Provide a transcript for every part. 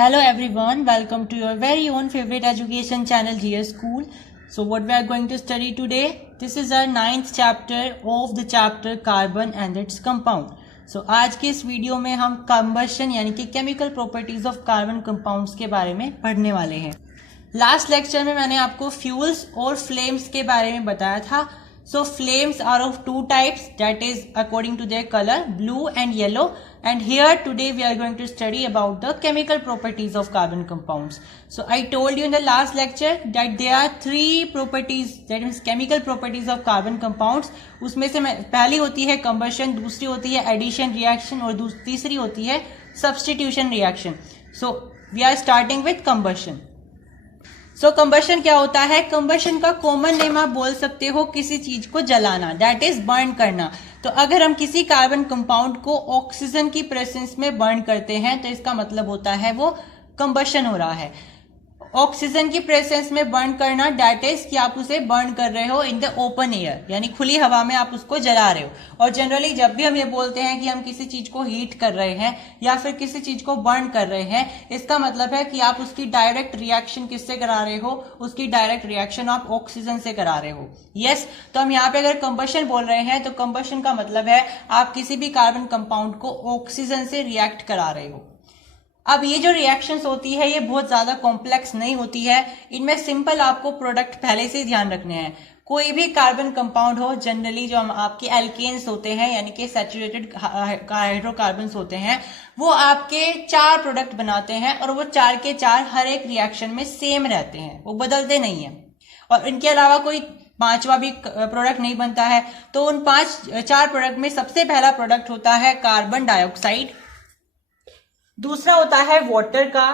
Hello everyone, welcome to your very own favorite education channel GS School. So what we are going to study today, this is our 9th chapter of the chapter carbon and its compound. So आज के इस video में हम combustion यानी कि chemical properties of carbon compounds के बारे में पढ़ने वाले हैं. लास्ट लेक्चर में मैंने आपको फ्यूल्स और फ्लेम्स के बारे में बताया था. So flames are of two types, that is according to their color, blue and yellow. And here today we are going to study about the chemical properties of carbon compounds. So I told you in the last lecture that there are three properties, that means chemical properties of carbon compounds. उसमें से पहली होती है combustion, दूसरी होती है addition reaction और तीसरी होती है substitution reaction. So we are starting with combustion. So combustion क्या होता है? कंबशन का कॉमन नेम आप बोल सकते हो किसी चीज को जलाना, दैट इज बर्न करना. तो अगर हम किसी कार्बन कंपाउंड को ऑक्सीजन की प्रेजेंस में बर्न करते हैं तो इसका मतलब होता है वो कंबशन हो रहा है. ऑक्सीजन की प्रेजेंस में बर्न करना, दैट इज कि आप उसे बर्न कर रहे हो इन द ओपन एयर, यानी खुली हवा में आप उसको जला रहे हो. और जनरली जब भी हम ये बोलते हैं कि हम किसी चीज को हीट कर रहे हैं या फिर किसी चीज को बर्न कर रहे हैं, इसका मतलब है कि आप उसकी डायरेक्ट रिएक्शन किससे करा रहे हो? उसकी डायरेक्ट रिएक्शन आप ऑक्सीजन से करा रहे हो. यस, तो हम यहाँ पे अगर कंबशन बोल रहे हैं तो कंबशन का मतलब है आप किसी भी कार्बन कंपाउंड को ऑक्सीजन से रिएक्ट करा रहे हो. अब ये जो रिएक्शंस होती है ये बहुत ज्यादा कॉम्प्लेक्स नहीं होती है, इनमें सिंपल आपको प्रोडक्ट पहले से ध्यान रखने हैं. कोई भी कार्बन कंपाउंड हो, जनरली जो हम आपके एल्केन्स होते हैं यानी कि सैचुरेटेड हाइड्रोकार्बन्स होते हैं, वो आपके 4 प्रोडक्ट बनाते हैं और वो 4 के 4 हर एक रिएक्शन में सेम रहते हैं, वो बदलते नहीं है. और इनके अलावा कोई 5वां भी प्रोडक्ट नहीं बनता है. तो उन 4 प्रोडक्ट में सबसे पहला प्रोडक्ट होता है कार्बन डाइऑक्साइड, दूसरा होता है वाटर का,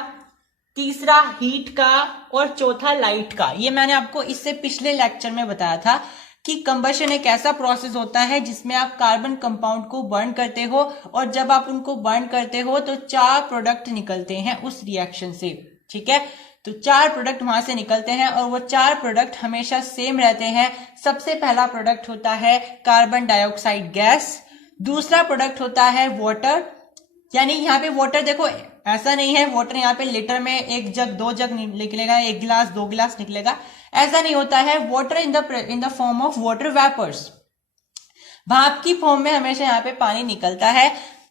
तीसरा हीट का और चौथा लाइट का. ये मैंने आपको इससे पिछले लेक्चर में बताया था कि कंबशन एक ऐसा प्रोसेस होता है जिसमें आप कार्बन कंपाउंड को बर्न करते हो और जब आप उनको बर्न करते हो तो 4 प्रोडक्ट निकलते हैं उस रिएक्शन से. ठीक है, तो 4 प्रोडक्ट वहां से निकलते हैं और वो 4 प्रोडक्ट हमेशा सेम रहते हैं. सबसे पहला प्रोडक्ट होता है कार्बन डाइऑक्साइड गैस, दूसरा प्रोडक्ट होता है वाटर, यानी यहाँ पे वाटर देखो ऐसा नहीं है वाटर यहाँ पे लीटर में 1 जग 2 जग निकलेगा, 1 गिलास 2 गिलास निकलेगा, ऐसा नहीं होता है. Water in the form of water vapours, भाप की फॉर्म में हमेशा यहाँ पे पानी निकलता है.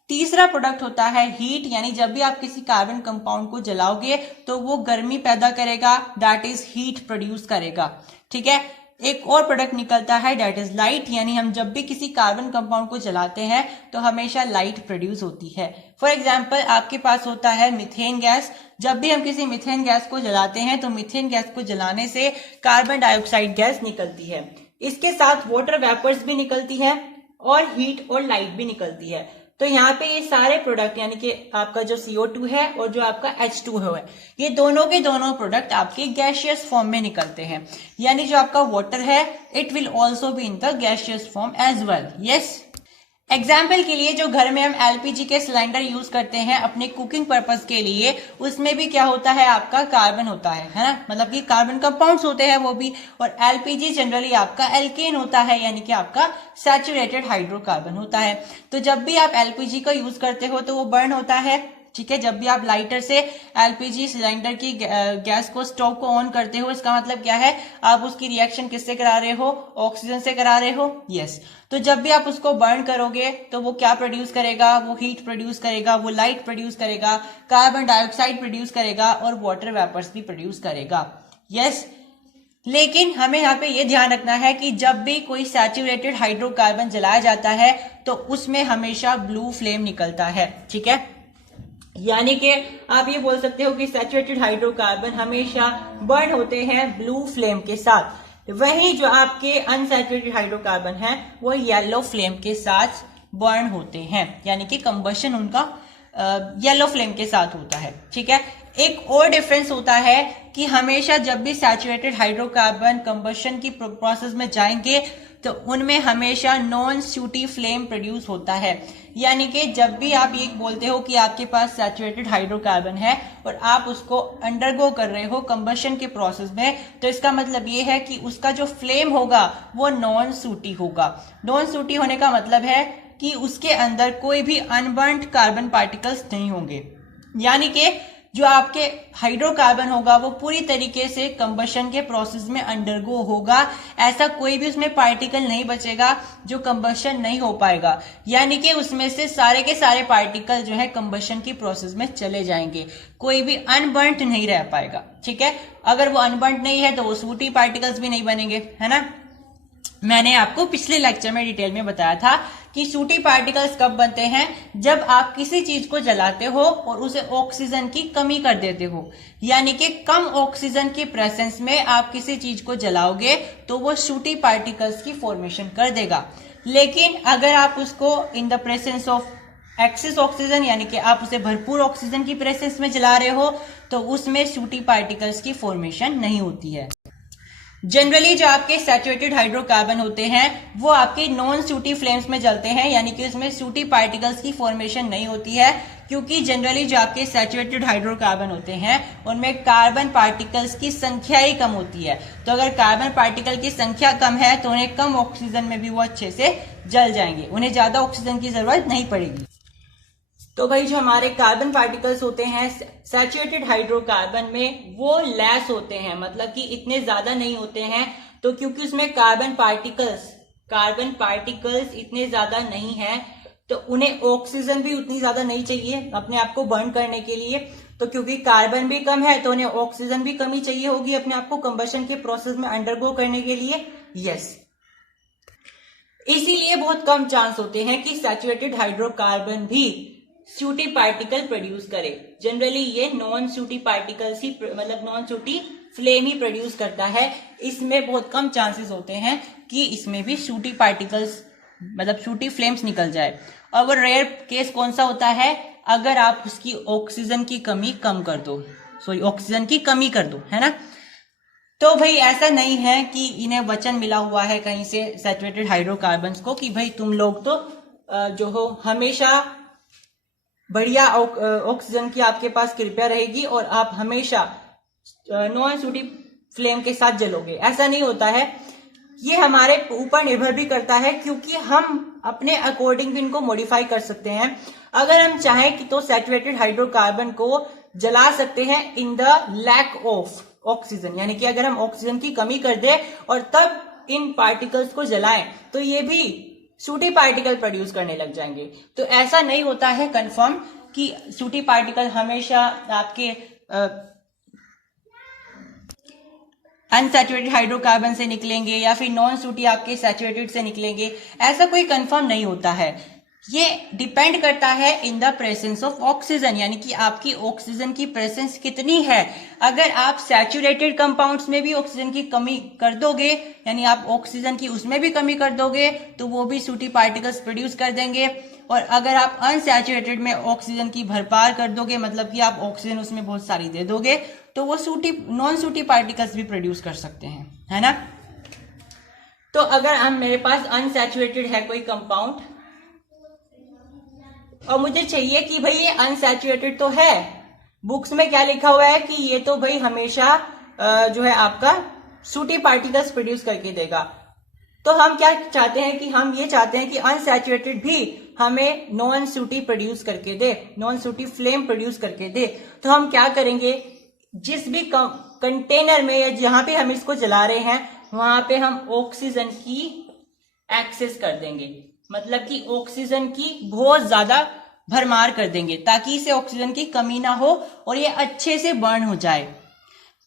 तीसरा प्रोडक्ट होता है हीट, यानी जब भी आप किसी कार्बन कंपाउंड को जलाओगे तो वो गर्मी पैदा करेगा, दैट इज हीट प्रोड्यूस करेगा. ठीक है, एक और प्रोडक्ट निकलता है दैट इज लाइट, यानी हम जब भी किसी कार्बन कंपाउंड को जलाते हैं तो हमेशा लाइट प्रोड्यूस होती है. फॉर एग्जांपल आपके पास होता है मीथेन गैस. जब भी हम किसी मीथेन गैस को जलाते हैं तो मीथेन गैस को जलाने से कार्बन डाइऑक्साइड गैस निकलती है. इसके साथ वाटर वेपर्स भी निकलती है और हीट और लाइट भी निकलती है. तो यहाँ पे ये सारे प्रोडक्ट यानी कि आपका जो CO2 है और जो आपका H2O है, ये दोनों के दोनों प्रोडक्ट आपके गैसियस फॉर्म में निकलते हैं. यानी जो आपका वाटर है it will also be in the gaseous form as well. Yes, example के लिए जो घर में हम LPG के सिलेंडर यूज करते हैं अपने कुकिंग पर्पस के लिए, उसमें भी क्या होता है? आपका कार्बन होता है ना, मतलब कि कार्बन कंपाउंड्स होते हैं वो भी. और LPG जनरली आपका एल्केन होता है, यानी कि आपका सैचुरेटेड हाइड्रोकार्बन होता है. तो जब भी आप LPG का यूज करते हो तो वो बर्न होता है. ठीक है, जब भी आप लाइटर से LPG सिलेंडर की गैस को स्टोव को ऑन करते हो, इसका मतलब क्या है? आप उसकी रिएक्शन किससे करा रहे हो? ऑक्सीजन से करा रहे हो. यस, तो जब भी आप उसको बर्न करोगे तो वो क्या प्रोड्यूस करेगा? वो हीट प्रोड्यूस करेगा, वो लाइट प्रोड्यूस करेगा, कार्बन डाइऑक्साइड प्रोड्यूस करेगा और वाटर वेपर्स भी प्रोड्यूस करेगा. यस, लेकिन हमें यहाँ पे ये ध्यान रखना है कि जब भी कोई सैचुरेटेड हाइड्रोकार्बन जलाया जाता है तो उसमें हमेशा ब्लू फ्लेम निकलता है. ठीक है, यानी कि आप ये बोल सकते हो कि सैचुरेटेड हाइड्रोकार्बन हमेशा बर्न होते हैं ब्लू फ्लेम के साथ. वहीं जो आपके अनसैचुरेटेड हाइड्रोकार्बन है वो येलो फ्लेम के साथ बर्न होते हैं, यानी कि कंबशन उनका येलो फ्लेम के साथ होता है. ठीक है, एक और डिफरेंस होता है कि हमेशा जब भी सैचुरेटेड हाइड्रोकार्बन कंबशन की प्रोसेस में जाएंगे तो उनमें हमेशा नॉन सूटी फ्लेम प्रोड्यूस होता है. यानी कि जब भी आप ये बोलते हो कि आपके पास सैचुरेटेड हाइड्रोकार्बन है और आप उसको अंडरगो कर रहे हो कंबशन के प्रोसेस में, तो इसका मतलब ये है कि उसका जो फ्लेम होगा वो नॉन सूटी होगा. नॉन सूटी होने का मतलब है कि उसके अंदर कोई भी अनबर्न्ड कार्बन पार्टिकल्स नहीं होंगे. यानी कि जो आपके हाइड्रोकार्बन होगा वो पूरी तरीके से कंबशन के प्रोसेस में अंडरगो होगा, ऐसा कोई भी उसमें पार्टिकल नहीं बचेगा जो कंबशन नहीं हो पाएगा, यानी कि उसमें से सारे के सारे पार्टिकल जो है कंबशन की प्रोसेस में चले जाएंगे, कोई भी अनबर्न्ट नहीं रह पाएगा। ठीक है, अगर वो अनबर्न्ट नहीं है तो वो सूटी पार्टिकल्स भी नहीं बनेंगे, है ना। मैंने आपको पिछले लेक्चर में डिटेल में बताया था कि सूटी पार्टिकल्स कब बनते हैं, जब आप किसी चीज को जलाते हो और उसे ऑक्सीजन की कमी कर देते हो, यानी कि कम ऑक्सीजन की प्रेजेंस में आप किसी चीज को जलाओगे तो वो सूटी पार्टिकल्स की फॉर्मेशन कर देगा। लेकिन अगर आप उसको in the presence of excess oxygen, यानी कि आप उसे भरपूर ऑक्सीजन की प्रेजेंस में जला रहे हो, तो उसमें सूटी पार्टिकल्स की फॉर्मेशन नहीं होती है। जनरली जो आपके सैचुरेटेड हाइड्रोकार्बन होते हैं वो आपके नॉन सूटी फ्लेम्स में जलते हैं, यानी कि उसमें सूटी पार्टिकल्स की फॉर्मेशन नहीं होती है, क्योंकि जनरली जो आपके सैचुरेटेड हाइड्रोकार्बन होते हैं उनमें कार्बन पार्टिकल्स की संख्या ही कम होती है। तो अगर कार्बन पार्टिकल की संख्या कम है तो उन्हें कम ऑक्सीजन में भी वो अच्छे से जल जाएंगे, उन्हें ज्यादा ऑक्सीजन की जरूरत नहीं पड़ेगी। तो भाई जो हमारे कार्बन पार्टिकल्स होते हैं सैचुरेटेड हाइड्रोकार्बन में वो लेस होते हैं, मतलब कि इतने ज्यादा नहीं होते हैं। तो क्योंकि उसमें कार्बन पार्टिकल्स इतने ज्यादा नहीं हैं तो उन्हें ऑक्सीजन भी उतनी ज्यादा नहीं चाहिए अपने आप को बर्न करने के लिए। तो क्योंकि कार्बन भी कम है तो उन्हें ऑक्सीजन भी कम ही चाहिए होगी अपने आप को कंबशन के प्रोसेस में अंडरगो करने के लिए। यस, इसीलिए बहुत कम चांस होते हैं कि सैचुरेटेड हाइड्रोकार्बन भी सूटी पार्टिकल प्रोड्यूस करे। जनरली ये नॉन सूटी पार्टिकल्स ही, मतलब नॉन सूटी फ्लेम ही प्रोड्यूस करता है। इसमें बहुत कम चांसेस होते हैं कि इसमें भी सूटी पार्टिकल्स, मतलब सूटी फ्लेम्स निकल जाए। और वो रेयर केस कौन सा होता है, अगर आप उसकी ऑक्सीजन की कमी कम कर दो, ऑक्सीजन की कमी कर दो, है ना। तो भाई ऐसा नहीं है कि इन्हें वचन मिला हुआ है कहीं से सैचुरेटेड हाइड्रोकार्बन्स को कि भाई तुम लोग तो जो हो हमेशा बढ़िया ऑक्सीजन की आपके पास कृपया रहेगी और आप हमेशा नॉन सूटी फ्लेम के साथ जलोगे। ऐसा नहीं होता है, ये हमारे ऊपर निर्भर भी करता है, क्योंकि हम अपने अकॉर्डिंग भी इनको मॉडिफाई कर सकते हैं। अगर हम चाहें कि तो सैचुरेटेड हाइड्रोकार्बन को जला सकते हैं in the lack of oxygen, यानी कि अगर हम ऑक्सीजन की कमी कर दें और तब इन पार्टिकल्स को जलाएं तो ये भी सूटी पार्टिकल प्रोड्यूस करने लग जाएंगे। तो ऐसा नहीं होता है कंफर्म कि सूटी पार्टिकल हमेशा आपके अनसैचुरेटेड हाइड्रोकार्बन से निकलेंगे या फिर नॉन सूटी आपके सैचुरेटेड से निकलेंगे, ऐसा कोई कंफर्म नहीं होता है। ये डिपेंड करता है इन द प्रेजेंस ऑफ ऑक्सीजन, यानी कि आपकी ऑक्सीजन की प्रेजेंस कितनी है। अगर आप सैचुरेटेड कंपाउंड्स में भी ऑक्सीजन की कमी कर दोगे, यानी आप ऑक्सीजन की उसमें भी कमी कर दोगे, तो वो भी सूटी पार्टिकल्स प्रोड्यूस कर देंगे। और अगर आप अनसैचुरेटेड में ऑक्सीजन की भरपार कर दोगे, मतलब कि आप ऑक्सीजन उसमें बहुत सारी दे दोगे, तो वो नॉन सूटी पार्टिकल्स भी प्रोड्यूस कर सकते हैं, है ना। तो अगर मेरे पास अनसैचुरेटेड है कोई कंपाउंड और मुझे चाहिए कि भाई ये अनसैचुरेटेड तो है, बुक्स में क्या लिखा हुआ है कि ये तो भाई हमेशा जो है आपका सूटी पार्टिकल्स प्रोड्यूस करके देगा, तो हम क्या चाहते हैं कि हम ये चाहते हैं कि अनसैचुरेटेड भी हमें नॉन सूटी प्रोड्यूस करके दे, नॉन सूटी फ्लेम प्रोड्यूस करके दे। तो हम क्या करेंगे, जिस भी कंटेनर में या जहां पे हम इसको जला रहे हैं वहां पे हम ऑक्सीजन की एक्सेस कर देंगे, मतलब कि ऑक्सीजन की बहुत ज्यादा भरमार कर देंगे ताकि इसे ऑक्सीजन की कमी ना हो और ये अच्छे से बर्न हो जाए।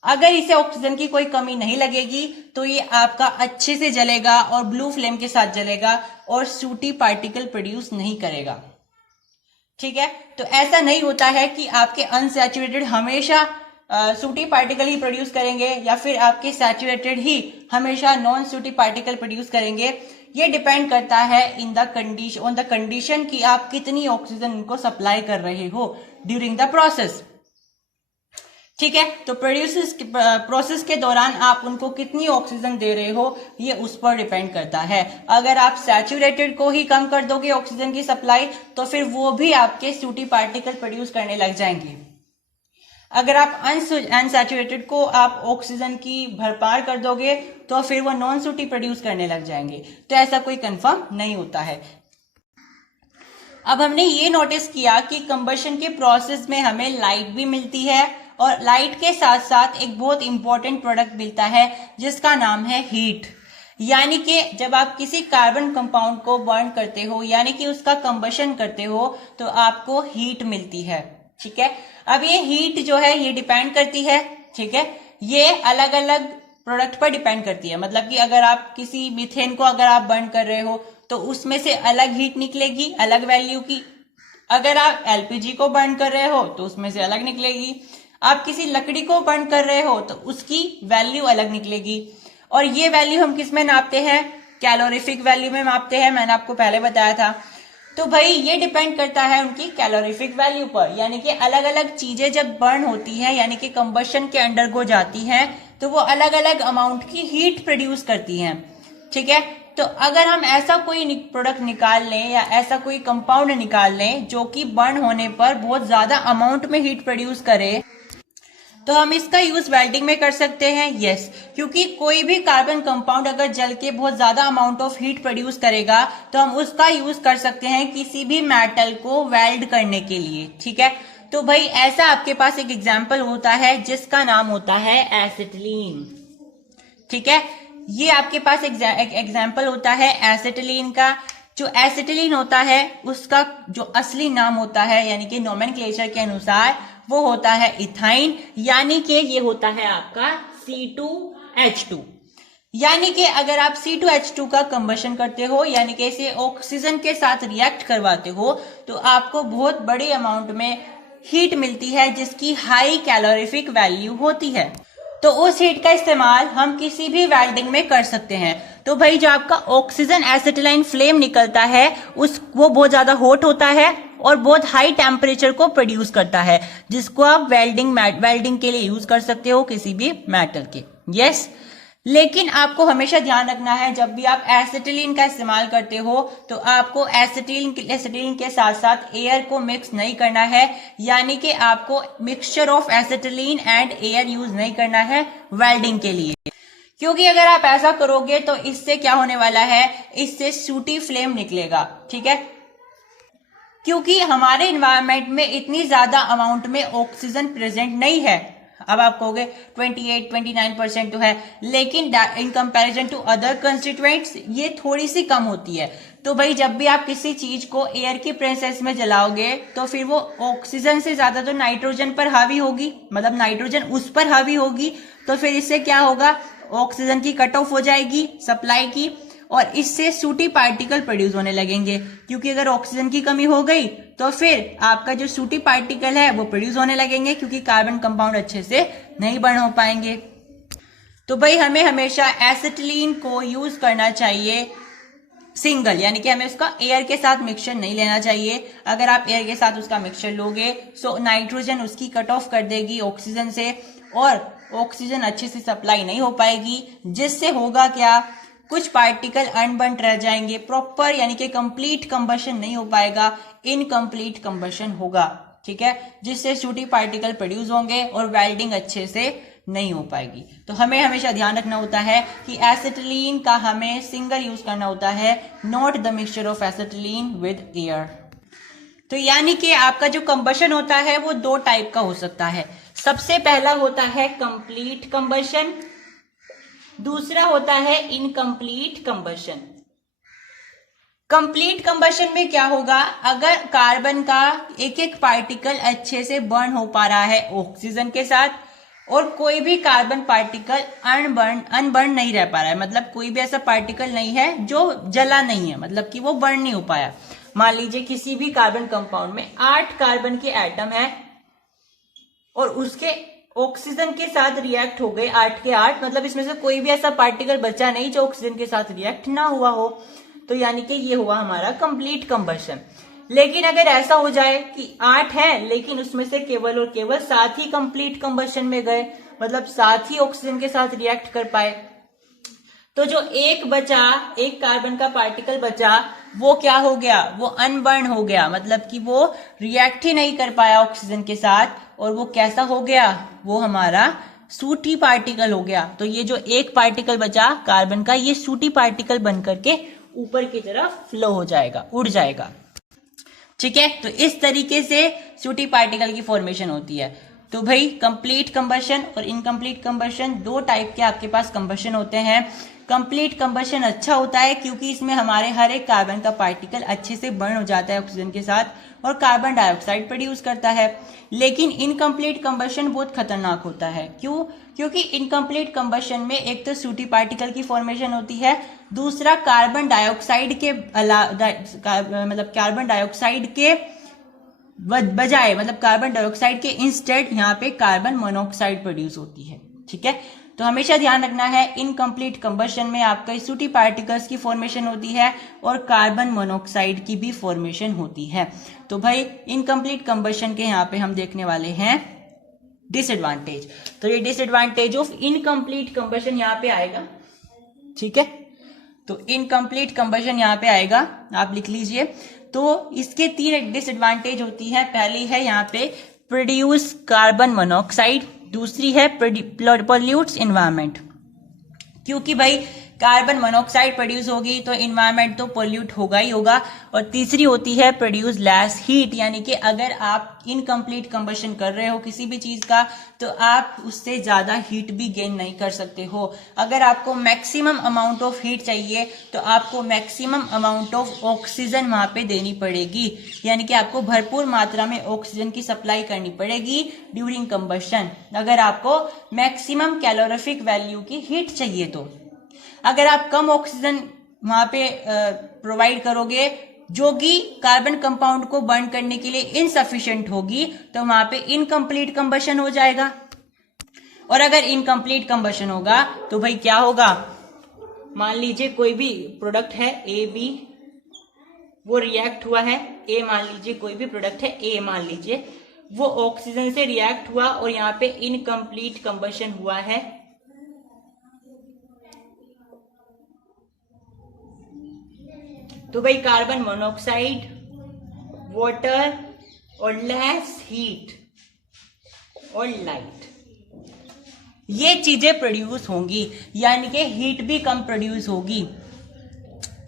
अगर इसे ऑक्सीजन की कोई कमी नहीं लगेगी तो ये आपका अच्छे से जलेगा और ब्लू फ्लेम के साथ जलेगा और सूटी पार्टिकल प्रोड्यूस नहीं करेगा। ठीक है, तो ऐसा नहीं होता है कि आपके अनसैचुरेटेड हमेशा सूटी पार्टिकल ही प्रोड्यूस करेंगे या फिर आपके सैचुरेटेड ही हमेशा नॉन सूटी पार्टिकल प्रोड्यूस करेंगे। ये डिपेंड करता है ऑन द कंडीशन कि आप कितनी ऑक्सीजन उनको सप्लाई कर रहे हो ड्यूरिंग द प्रोसेस। ठीक है, तो प्रोसेस के दौरान आप उनको कितनी ऑक्सीजन दे रहे हो ये उस पर डिपेंड करता है। अगर आप सैचुरेटेड को ही कम कर दोगे ऑक्सीजन की सप्लाई तो फिर वो भी आपके सूटी पार्टिकल प्रोड्यूस करने लग जाएंगे। अगर आप अनसैचुरेटेड को आप ऑक्सीजन की भरपार कर दोगे तो फिर वो नॉन सूटी प्रोड्यूस करने लग जाएंगे। तो ऐसा कोई कंफर्म नहीं होता है। अब हमने ये नोटिस किया कि कंबशन के प्रोसेस में हमें लाइट भी मिलती है और लाइट के साथ साथ एक बहुत इंपॉर्टेंट प्रोडक्ट मिलता है जिसका नाम है हीट। यानी कि जब आप किसी कार्बन कंपाउंड को बर्न करते हो यानी कि उसका कंबशन करते हो तो आपको हीट मिलती है। ठीक है, अब ये हीट जो है ये डिपेंड करती है, ठीक है, ये अलग अलग प्रोडक्ट पर डिपेंड करती है। मतलब कि अगर आप किसी मीथेन को अगर आप बर्न कर रहे हो तो उसमें से अलग हीट निकलेगी, अलग वैल्यू की। अगर आप एलपीजी को बर्न कर रहे हो तो उसमें से अलग निकलेगी। आप किसी लकड़ी को बर्न कर रहे हो तो उसकी वैल्यू अलग निकलेगी। और ये वैल्यू हम किस में नापते हैं? कैलोरीफिक वैल्यू में नापते हैं, मैंने आपको पहले बताया था। तो भाई ये डिपेंड करता है उनकी कैलोरीफिक वैल्यू पर। यानी कि अलग अलग चीजें जब बर्न होती हैं यानी कि कंबशन के अंडर गो जाती हैं तो वो अलग अलग अमाउंट की हीट प्रोड्यूस करती हैं। ठीक है, तो अगर हम ऐसा कोई प्रोडक्ट निकाल लें या ऐसा कोई कंपाउंड निकाल लें जो कि बर्न होने पर बहुत ज्यादा अमाउंट में हीट प्रोड्यूस करे तो हम इसका यूज वेल्डिंग में कर सकते हैं। यस, क्योंकि कोई भी कार्बन कंपाउंड अगर जल के बहुत ज्यादा अमाउंट ऑफ हीट प्रोड्यूस करेगा तो हम उसका यूज कर सकते हैं किसी भी मेटल को वेल्ड करने के लिए। ठीक है, तो भाई ऐसा आपके पास एक एग्जाम्पल होता है जिसका नाम होता है एसिटिलीन। ठीक है, ये आपके पास एक एग्जाम्पल होता है एसिटिलीन का। जो एसिटिलीन होता है उसका जो असली नाम होता है यानी कि नोमेनक्लेचर के अनुसार वो होता है इथाइन। यानी कि ये होता है आपका C2H2। यानी कि अगर आप C2H2 का कंबशन करते हो यानी कि इसे ऑक्सीजन के साथ रिएक्ट करवाते हो तो आपको बहुत बड़े अमाउंट में हीट मिलती है जिसकी हाई कैलोरीफिक वैल्यू होती है। तो उस हीट का इस्तेमाल हम किसी भी वेल्डिंग में कर सकते हैं। तो भाई जो आपका ऑक्सीजन एसिटिलाइन फ्लेम निकलता है वो बहुत ज्यादा हॉट होता है और बहुत हाई टेम्परेचर को प्रोड्यूस करता है जिसको आप वेल्डिंग के लिए यूज कर सकते हो किसी भी मेटल के। यस, लेकिन आपको हमेशा ध्यान रखना है जब भी आप एसिटिलीन का इस्तेमाल करते हो तो आपको एसिटिलीन के साथ साथ एयर को मिक्स नहीं करना है। यानी कि आपको mixture of acetylene and air use नहीं करना है वेल्डिंग के लिए, क्योंकि अगर आप ऐसा करोगे तो इससे क्या होने वाला है, इससे सूटी फ्लेम निकलेगा। ठीक है, क्योंकि हमारे इन्वायरमेंट में इतनी ज्यादा अमाउंट में ऑक्सीजन प्रेजेंट नहीं है। अब आप कहोगे 28-29% तो है, लेकिन in comparison to other constituents ये थोड़ी सी कम होती है। तो भाई जब भी आप किसी चीज को एयर की प्रेजेंस में जलाओगे तो फिर वो ऑक्सीजन से ज्यादा तो नाइट्रोजन पर हावी होगी, मतलब नाइट्रोजन उस पर हावी होगी। तो फिर इससे क्या होगा, ऑक्सीजन की कट ऑफ हो जाएगी सप्लाई की और इससे सूटी पार्टिकल प्रोड्यूस होने लगेंगे। क्योंकि अगर ऑक्सीजन की कमी हो गई तो फिर आपका जो सूटी पार्टिकल है वो प्रोड्यूस होने लगेंगे क्योंकि कार्बन कंपाउंड अच्छे से नहीं बर्न हो पाएंगे। तो भाई हमें हमेशा एसिटिलीन को यूज करना चाहिए सिंगल, यानी कि हमें उसका एयर के साथ मिक्सचर नहीं लेना चाहिए। अगर आप एयर के साथ उसका मिक्सचर लोगे तो नाइट्रोजन उसकी कट ऑफ कर देगी ऑक्सीजन से और ऑक्सीजन अच्छे से सप्लाई नहीं हो पाएगी, जिससे होगा क्या, कुछ पार्टिकल अनबर्न्ड रह जाएंगे प्रॉपर, यानी कि कंप्लीट कंबशन नहीं हो पाएगा, इनकम्प्लीट कंबशन होगा। ठीक है, जिससे सूटी पार्टिकल प्रोड्यूस होंगे और वेल्डिंग अच्छे से नहीं हो पाएगी। तो हमें हमेशा ध्यान रखना होता है कि एसिटिलीन का हमें सिंगल यूज करना होता है, not the mixture of acetylene with air. तो यानी कि आपका जो कंबशन होता है वो दो टाइप का हो सकता है। सबसे पहला होता है कंप्लीट कंबशन, दूसरा होता है इनकम्प्लीट कंबशन। कंप्लीट कंबशन में क्या होगा, अगर कार्बन का एक एक पार्टिकल अच्छे से बर्न हो पा रहा है ऑक्सीजन के साथ और कोई भी कार्बन पार्टिकल अनबर्न नहीं रह पा रहा है, मतलब कोई भी ऐसा पार्टिकल नहीं है जो जला नहीं है, मतलब कि वो बर्न नहीं हो पाया। मान लीजिए किसी भी कार्बन कंपाउंड में 8 कार्बन के एटम है और उसके ऑक्सीजन के साथ रिएक्ट हो गए 8 के 8, मतलब इसमें से कोई भी ऐसा पार्टिकल बचा नहीं जो ऑक्सीजन के साथ रिएक्ट ना हुआ हो। तो यानी कि ये हुआ हमारा कंप्लीट कंबशन। लेकिन अगर ऐसा हो जाए कि 8 है लेकिन उसमें से केवल और केवल 7 ही कंप्लीट कंबशन में गए, मतलब 7 ही ऑक्सीजन के साथ रिएक्ट कर पाए, तो जो एक कार्बन का पार्टिकल बचा वो क्या हो गया, वो अनबर्न हो गया, मतलब कि वो रिएक्ट ही नहीं कर पाया ऑक्सीजन के साथ और वो कैसा हो गया, वो हमारा सूटी पार्टिकल हो गया। तो ये जो एक पार्टिकल बचा कार्बन का, ये सूटी पार्टिकल बन करके ऊपर की तरफ फ्लो हो जाएगा, उड़ जाएगा। ठीक है, तो इस तरीके से सूटी पार्टिकल की फॉर्मेशन होती है। तो भाई कंप्लीट कंबशन और इनकम्प्लीट कंबशन, दो टाइप के आपके पास कंबशन होते हैं। कंप्लीट कंबशन अच्छा होता है क्योंकि इसमें हमारे हर एक कार्बन का पार्टिकल अच्छे से बर्न हो जाता है ऑक्सीजन के साथ और कार्बन डाइऑक्साइड प्रोड्यूस करता है। लेकिन इनकम्प्लीट कंबशन बहुत खतरनाक होता है। क्यों? क्योंकि इनकम्प्लीट कंबशन में एक तो सूटी पार्टिकल की फॉर्मेशन होती है, दूसरा कार्बन डाइऑक्साइड के मतलब कार्बन डाइऑक्साइड के बजाय, मतलब कार्बन डाइऑक्साइड के इंस्टेड यहाँ पे कार्बन मोनोऑक्साइड प्रोड्यूस होती है। ठीक है, तो हमेशा ध्यान रखना है इनकम्प्लीट कंबशन में आपका सूटी पार्टिकल्स की फॉर्मेशन होती है और कार्बन मोनोऑक्साइड की भी फॉर्मेशन होती है। तो भाई इनकम्प्लीट कंबशन के यहाँ पे हम देखने वाले हैं डिसएडवांटेज। तो ये डिसएडवांटेज ऑफ इनकम्प्लीट कंबशन यहाँ पे आएगा। ठीक है, तो इनकम्प्लीट कंबशन यहाँ पे आएगा, आप लिख लीजिए। तो इसके 3 डिसएडवांटेज होती है। पहली है यहाँ पे प्रोड्यूस कार्बन मोनोऑक्साइड, दूसरी है पोल्यूट्स एनवायरनमेंट, क्योंकि भाई कार्बन मोनोऑक्साइड प्रोड्यूस होगी तो एनवायरनमेंट तो पोल्यूट होगा ही होगा। और तीसरी होती है प्रोड्यूस लेस हीट, यानी कि अगर आप इनकम्प्लीट कंबशन कर रहे हो किसी भी चीज का तो आप उससे ज्यादा हीट भी गेन नहीं कर सकते हो। अगर आपको मैक्सिमम अमाउंट ऑफ हीट चाहिए तो आपको मैक्सिमम अमाउंट ऑफ ऑक्सीजन वहां पे देनी पड़ेगी, यानी कि आपको भरपूर मात्रा में ऑक्सीजन की सप्लाई करनी पड़ेगी ड्यूरिंग कंबशन, अगर आपको मैक्सिमम कैलोरीफिक वैल्यू की हीट चाहिए। तो अगर आप कम ऑक्सीजन वहां पे प्रोवाइड करोगे जो कि कार्बन कंपाउंड को बर्न करने के लिए इनसफिशिएंट होगी, तो वहां पे इनकम्प्लीट कंबशन हो जाएगा। और अगर इनकम्प्लीट कंबशन होगा तो भाई क्या होगा, मान लीजिए कोई भी प्रोडक्ट है ए बी, वो रिएक्ट हुआ है, ए मान लीजिए कोई भी प्रोडक्ट है ए मान लीजिए, वो ऑक्सीजन से रिएक्ट हुआ और यहाँ पे इनकम्प्लीट कंबशन हुआ है। तो भाई कार्बन मोनोऑक्साइड, वाटर और लेस हीट और लाइट, ये चीजें प्रोड्यूस होंगी, यानी कि हीट भी कम प्रोड्यूस होगी।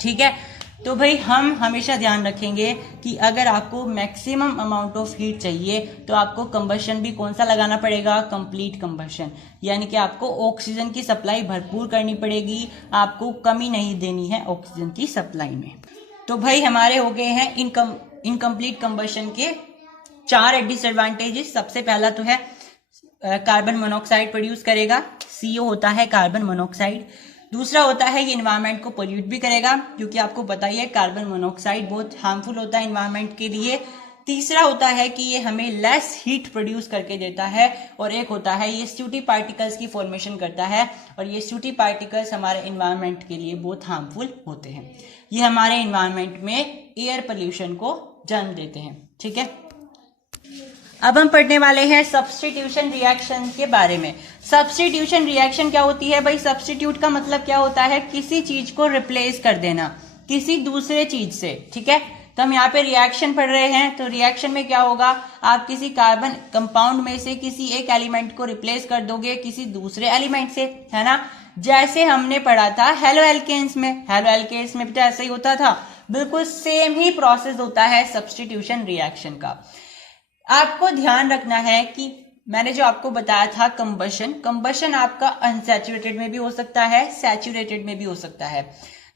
ठीक है, तो भाई हम हमेशा ध्यान रखेंगे कि अगर आपको मैक्सिमम अमाउंट ऑफ हीट चाहिए तो आपको कंबशन भी कौन सा लगाना पड़ेगा, कंप्लीट कंबशन, यानी कि आपको ऑक्सीजन की सप्लाई भरपूर करनी पड़ेगी, आपको कमी नहीं देनी है ऑक्सीजन की सप्लाई में। तो भाई हमारे हो गए हैं इनकम्प्लीट कंबशन के 4 डिसएडवांटेजेस। सबसे पहला तो है कार्बन मोनोऑक्साइड प्रोड्यूस करेगा, CO होता है कार्बन मोनोऑक्साइड। दूसरा होता है ये एनवायरनमेंट को पोल्यूट भी करेगा, क्योंकि आपको पता ही है कार्बन मोनोऑक्साइड बहुत हार्मफुल होता है एनवायरनमेंट के लिए। तीसरा होता है कि ये हमें लेस हीट प्रोड्यूस करके देता है, और एक होता है ये सूटी पार्टिकल्स की फॉर्मेशन करता है, और ये सूटी पार्टिकल्स हमारे एनवायरनमेंट के लिए बहुत हार्मफुल होते हैं। ये हमारे एनवायरनमेंट में एयर पोल्यूशन को जन्म देते हैं। ठीक है, अब हम पढ़ने वाले हैं सब्स्टिट्यूशन रिएक्शन के बारे में। सब्स्टिट्यूशन रिएक्शन क्या होती है भाई? सब्स्टिट्यूट का मतलब क्या होता है? किसी चीज को रिप्लेस कर देना किसी दूसरे चीज से। ठीक है, तो हम यहाँ पे रिएक्शन पढ़ रहे हैं, तो रिएक्शन में क्या होगा, आप किसी कार्बन कंपाउंड में से किसी एक एलिमेंट को रिप्लेस कर दोगे किसी दूसरे एलिमेंट से, है ना। जैसे हमने पढ़ा था हेलो एल्केन्स में, हेलो एल्केन्स में भी तो ऐसा ही होता था, बिल्कुल सेम ही प्रोसेस होता है सब्स्टिट्यूशन रिएक्शन का। आपको ध्यान रखना है कि मैंने जो आपको बताया था कंबशन आपका अनसैचुरेटेड में भी हो सकता है, सैचुरेटेड में भी हो सकता है।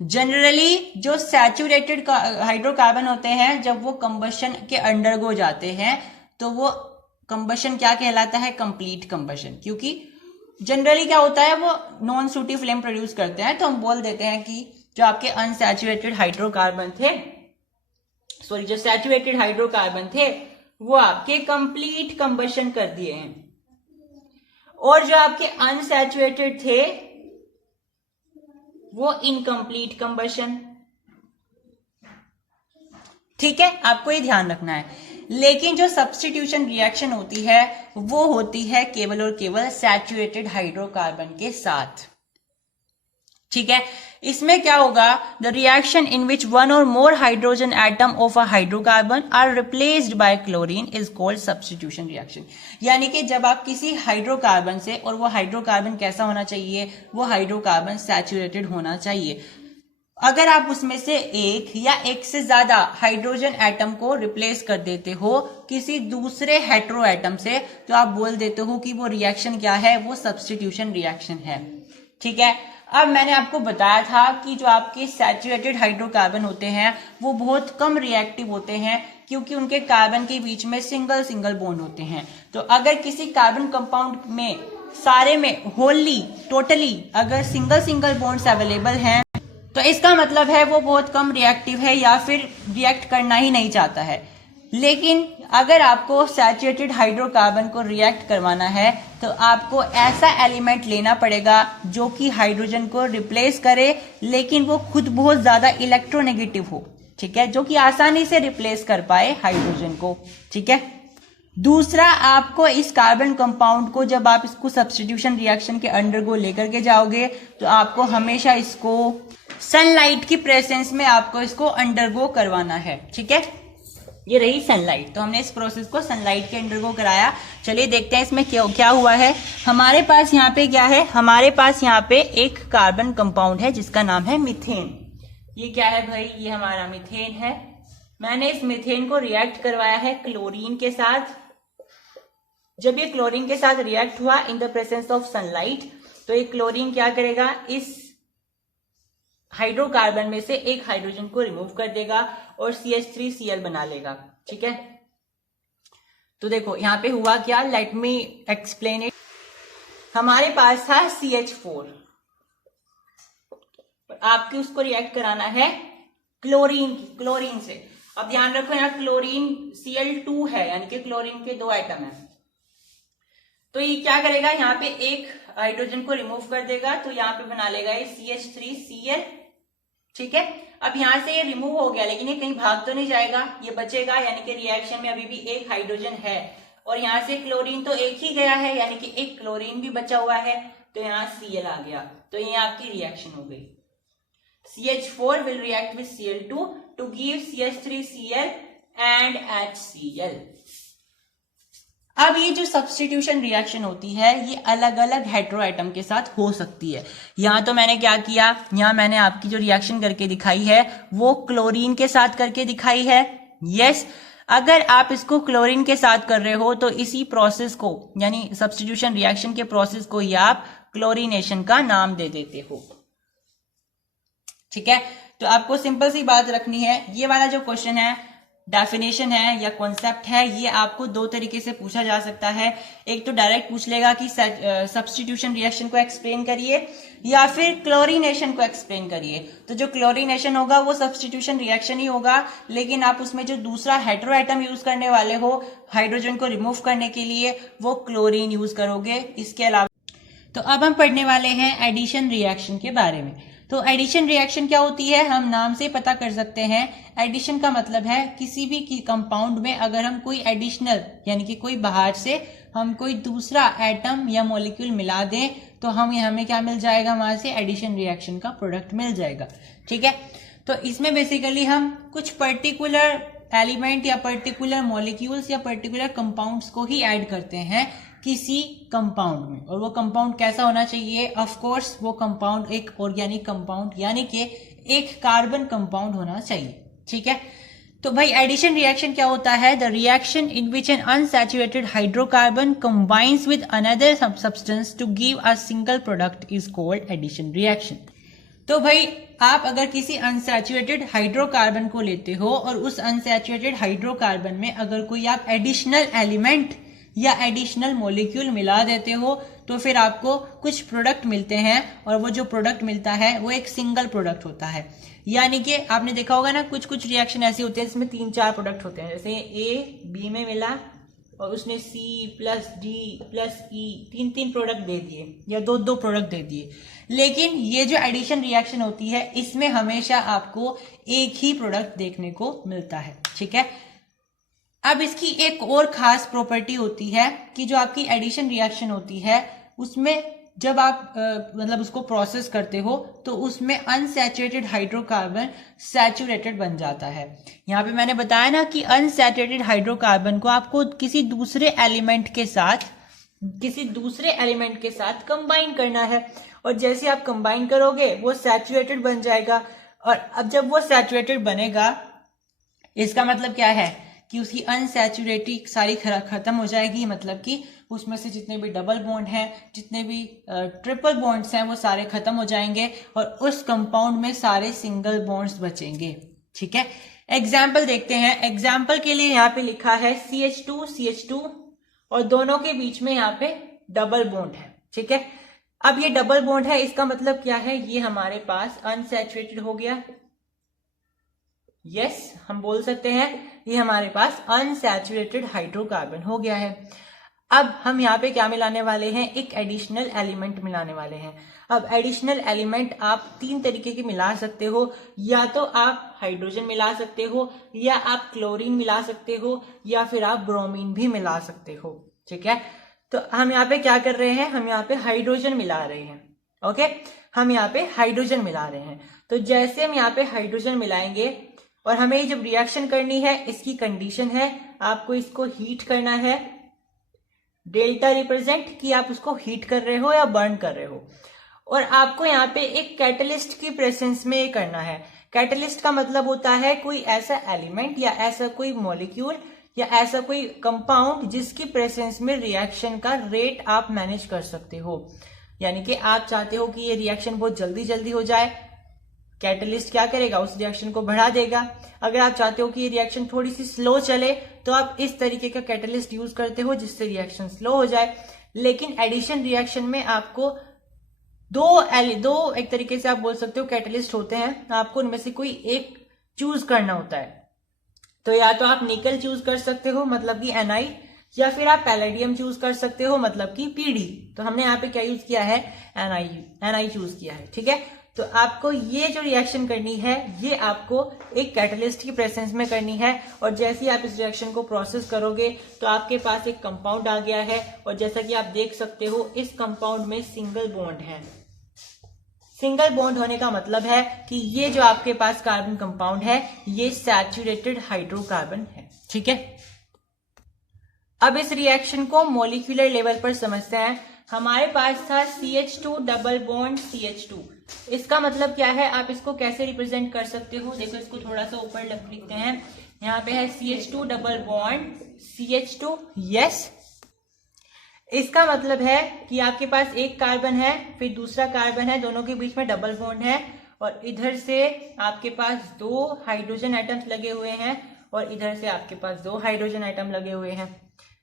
जनरली जो सैचुरेटेड हाइड्रोकार्बन होते हैं, जब वो कंबशन के अंडरगो जाते हैं तो वो कंबशन क्या कहलाता है? Complete combustion. क्योंकि जनरली क्या होता है, वो नॉन सूटी फ्लेम प्रोड्यूस करते हैं, तो हम बोल देते हैं कि जो आपके अनसैचुरेटेड हाइड्रोकार्बन थे, सॉरी जो सैचुरेटेड हाइड्रोकार्बन थे वो आपके कंप्लीट कंबशन कर दिए हैं, और जो आपके अनसैचुरेटेड थे वो इनकम्प्लीट कंबशन। ठीक है, आपको ये ध्यान रखना है। लेकिन जो सब्स्टिट्यूशन रिएक्शन होती है वो होती है केवल और केवल सैचुरेटेड हाइड्रोकार्बन के साथ। ठीक है, इसमें क्या होगा, the reaction in which one or more hydrogen atom of a hydrocarbon are replaced by chlorine is called substitution reaction. यानी कि जब आप किसी हाइड्रोकार्बन से, और वो हाइड्रोकार्बन कैसा होना चाहिए, वो हाइड्रोकार्बन सैचुरेटेड होना चाहिए। अगर आप उसमें से एक या एक से ज्यादा हाइड्रोजन एटम को रिप्लेस कर देते हो किसी दूसरे हेटेरो एटम से, तो आप बोल देते हो कि वो रिएक्शन क्या है, वो सब्स्टिट्यूशन रिएक्शन है। ठीक है। अब मैंने आपको बताया था कि जो आपके सैचुरेटेड हाइड्रोकार्बन होते हैं वो बहुत कम रिएक्टिव होते हैं, क्योंकि उनके कार्बन के बीच में सिंगल सिंगल बॉन्ड होते हैं। तो अगर किसी कार्बन कंपाउंड में सारे में होली टोटली अगर सिंगल सिंगल बॉन्ड्स अवेलेबल हैं, तो इसका मतलब है वो बहुत कम रिएक्टिव है या फिर रिएक्ट करना ही नहीं चाहता है। लेकिन अगर आपको सैचुरेटेड हाइड्रोकार्बन को रिएक्ट करवाना है तो आपको ऐसा एलिमेंट लेना पड़ेगा जो कि हाइड्रोजन को रिप्लेस करे, लेकिन वो खुद बहुत ज्यादा इलेक्ट्रोनेगेटिव हो। ठीक है, जो कि आसानी से रिप्लेस कर पाए हाइड्रोजन को। ठीक है। दूसरा, आपको इस कार्बन कंपाउंड को जब आप इसको सब्स्टिट्यूशन रिएक्शन के अंडरगो लेकर के जाओगे तो आपको हमेशा इसको सनलाइट की प्रेजेंस में आपको इसको अंडरगो करवाना है। ठीक है, ये रही सनलाइट। तो हमने इस प्रोसेस को सनलाइट के अंडरगो कराया। चलिए देखते हैं इसमें क्या हुआ है। हमारे पास यहाँ पे क्या है, हमारे पास यहाँ पे एक कार्बन कंपाउंड है जिसका नाम है मीथेन। ये क्या है भाई, ये हमारा मीथेन है। मैंने इस मीथेन को रिएक्ट करवाया है क्लोरीन के साथ। जब ये क्लोरीन के साथ रिएक्ट हुआ इन द प्रेजेंस ऑफ सनलाइट, तो ये क्लोरीन क्या करेगा, इस हाइड्रोकार्बन में से एक हाइड्रोजन को रिमूव कर देगा और CH3Cl बना लेगा। ठीक है। तो देखो यहां पे हुआ क्या, लेट मी एक्सप्लेन इट। हमारे पास था CH4, आपको उसको रिएक्ट कराना है क्लोरीन से। अब ध्यान रखो यहाँ क्लोरीन Cl2 है, यानी कि क्लोरीन के 2 एटम है। तो ये क्या करेगा, यहाँ पे एक हाइड्रोजन को रिमूव कर देगा, तो यहाँ पे बना लेगा ये CH3Cl। ठीक है। अब यहाँ से ये रिमूव हो गया, लेकिन ये कहीं भाग तो नहीं जाएगा, ये बचेगा, यानी कि रिएक्शन में अभी भी एक हाइड्रोजन है। और यहाँ से क्लोरीन तो एक ही गया है, यानी कि एक क्लोरीन भी बचा हुआ है, तो यहाँ Cl आ गया। तो ये आपकी रिएक्शन हो गई। CH4 will react with Cl2 to give CH3Cl and HCl। अब ये जो सब्स्टिट्यूशन रिएक्शन होती है ये अलग अलग हेटेरो एटम के साथ हो सकती है। यहाँ तो मैंने क्या किया, यहाँ मैंने आपकी जो रिएक्शन करके दिखाई है वो क्लोरीन के साथ करके दिखाई है। यस, अगर आप इसको क्लोरीन के साथ कर रहे हो तो इसी प्रोसेस को, यानी सब्स्टिट्यूशन रिएक्शन के प्रोसेस को ही आप क्लोरीनेशन का नाम दे देते हो। ठीक है। तो आपको सिंपल सी बात रखनी है, ये वाला जो क्वेश्चन है, डेफिनेशन है या कॉन्सेप्ट है, ये आपको दो तरीके से पूछा जा सकता है। एक तो डायरेक्ट पूछ लेगा कि सब्स्टिट्यूशन रिएक्शन को एक्सप्लेन करिए, या फिर क्लोरीनेशन को एक्सप्लेन करिए। तो जो क्लोरीनेशन होगा वो सब्स्टिट्यूशन रिएक्शन ही होगा, लेकिन आप उसमें जो दूसरा हेटेरो एटम यूज करने वाले हो हाइड्रोजन को रिमूव करने के लिए, वो क्लोरीन यूज करोगे। इसके अलावा तो अब हम पढ़ने वाले हैं एडिशन रिएक्शन के बारे में। तो एडिशन रिएक्शन क्या होती है, हम नाम से पता कर सकते हैं। एडिशन का मतलब है किसी भी कंपाउंड में अगर हम कोई एडिशनल, यानी कि कोई बाहर से हम कोई दूसरा एटम या मॉलिक्यूल मिला दें तो हमें क्या मिल जाएगा, वहां से एडिशन रिएक्शन का प्रोडक्ट मिल जाएगा। ठीक है। तो इसमें बेसिकली हम कुछ पर्टिकुलर एलिमेंट या पर्टिकुलर मॉलिक्यूल्स या पर्टिकुलर कंपाउंड्स को ही ऐड करते हैं किसी कंपाउंड में। और वो कंपाउंड कैसा होना चाहिए, ऑफ कोर्स वो कंपाउंड एक ऑर्गेनिक कंपाउंड, यानी कि एक कार्बन कंपाउंड होना चाहिए। ठीक है। तो भाई एडिशन रिएक्शन क्या होता है, the reaction in which an unsaturated hydrocarbon combines with another substance to give a single product is called addition reaction. तो भाई आप अगर किसी अनसैचुरेटेड हाइड्रोकार्बन को लेते हो और उस अनसैचुरेटेड हाइड्रोकार्बन में अगर कोई आप एडिशनल एलिमेंट या एडिशनल मॉलिक्यूल मिला देते हो तो फिर आपको कुछ प्रोडक्ट मिलते हैं, और वो जो प्रोडक्ट मिलता है वो एक सिंगल प्रोडक्ट होता है। यानी कि आपने देखा होगा ना, कुछ कुछ रिएक्शन ऐसी होती है जिसमें 3-4 प्रोडक्ट होते हैं। जैसे A B में मिला और उसने C plus D plus E 3-3 product दे दिए या 2-2 प्रोडक्ट दे दिए। लेकिन ये जो एडिशन रिएक्शन होती है इसमें हमेशा आपको एक ही प्रोडक्ट देखने को मिलता है। ठीक है। अब इसकी एक और खास प्रॉपर्टी होती है कि जो आपकी एडिशन रिएक्शन होती है उसमें जब आप मतलब उसको प्रोसेस करते हो तो उसमें अनसैचुरेटेड हाइड्रोकार्बन सैचुरेटेड बन जाता है। यहाँ पे मैंने बताया ना कि अनसैचुरेटेड हाइड्रोकार्बन को आपको किसी दूसरे एलिमेंट के साथ कंबाइन करना है, और जैसे आप कंबाइन करोगे वो सैचुरेटेड बन जाएगा। और अब जब वो सैचुरेटेड बनेगा, इसका मतलब क्या है कि उसकी अनसैचुरेटेड सारी खत्म हो जाएगी, मतलब कि उसमें से जितने भी डबल बॉन्ड हैं, जितने भी ट्रिपल बॉन्ड्स हैं, वो सारे खत्म हो जाएंगे और उस कंपाउंड में सारे सिंगल बॉन्ड्स बचेंगे। ठीक है, एग्जाम्पल देखते हैं। एग्जाम्पल के लिए यहाँ पे लिखा है CH2 और दोनों के बीच में यहाँ पे डबल बॉन्ड है। ठीक है, अब ये डबल बॉन्ड है, इसका मतलब क्या है, ये हमारे पास अनसैचुरेटेड हो गया। यस, हम बोल सकते हैं ये हमारे पास अनसैचुरेटेड हाइड्रोकार्बन हो गया है। अब हम यहाँ पे क्या मिलाने वाले हैं, एक एडिशनल एलिमेंट मिलाने वाले हैं। अब एडिशनल एलिमेंट आप 3 तरीके के मिला सकते हो, या तो आप हाइड्रोजन मिला सकते हो, या आप क्लोरीन मिला सकते हो, या फिर आप ब्रोमीन भी मिला सकते हो। ठीक है, तो हम यहाँ पे क्या कर रहे हैं, हम यहाँ पे हाइड्रोजन मिला रहे हैं। ओके, हम यहाँ पे हाइड्रोजन मिला रहे हैं। तो जैसे हम यहाँ पे हाइड्रोजन मिलाएंगे और हमें जब रिएक्शन करनी है, इसकी कंडीशन है आपको इसको हीट करना है। डेल्टा रिप्रेजेंट कि आप उसको हीट कर रहे हो या बर्न कर रहे हो, और आपको यहाँ पे एक कैटलिस्ट की प्रेजेंस में करना है। कैटलिस्ट का मतलब होता है कोई ऐसा एलिमेंट या ऐसा कोई मॉलिक्यूल या ऐसा कोई कंपाउंड जिसकी प्रेजेंस में रिएक्शन का रेट आप मैनेज कर सकते हो। यानी कि आप चाहते हो कि ये रिएक्शन बहुत जल्दी जल्दी हो जाए, कैटलिस्ट क्या करेगा, उस रिएक्शन को बढ़ा देगा। अगर आप चाहते हो कि ये रिएक्शन थोड़ी सी स्लो चले तो आप इस तरीके का कैटलिस्ट यूज करते हो जिससे रिएक्शन स्लो हो जाए। लेकिन एडिशन रिएक्शन में आपको दो एक तरीके से आप बोल सकते हो कैटलिस्ट होते हैं, आपको उनमें से कोई एक चूज करना होता है। तो या तो आप निकल चूज कर सकते हो, मतलब कि Na, या फिर आप पैलेडियम चूज कर सकते हो, मतलब कि Pd। तो हमने यहाँ पे क्या यूज किया है, Na चूज किया है। ठीक है, तो आपको ये जो रिएक्शन करनी है ये आपको एक कैटलिस्ट की प्रेजेंस में करनी है, और जैसे ही आप इस रिएक्शन को प्रोसेस करोगे तो आपके पास एक कंपाउंड आ गया है, और जैसा कि आप देख सकते हो इस कंपाउंड में सिंगल बॉन्ड है। सिंगल बॉन्ड होने का मतलब है कि ये जो आपके पास कार्बन कंपाउंड है ये सैचुरेटेड हाइड्रोकार्बन है। ठीक है, अब इस रिएक्शन को मॉलिक्यूलर लेवल पर समझते हैं। हमारे पास था CH2 डबल बॉन्ड CH2, इसका मतलब क्या है, आप इसको कैसे रिप्रेजेंट कर सकते हो, देखो इसको थोड़ा सा ऊपर लिखते हैं। यहाँ पे है CH2 double bond CH2। Yes, इसका मतलब है कि आपके पास एक कार्बन है, फिर दूसरा कार्बन है, दोनों के बीच में डबल बॉन्ड है, और इधर से आपके पास 2 हाइड्रोजन एटम्स लगे हुए हैं, और इधर से आपके पास 2 हाइड्रोजन एटम लगे हुए हैं।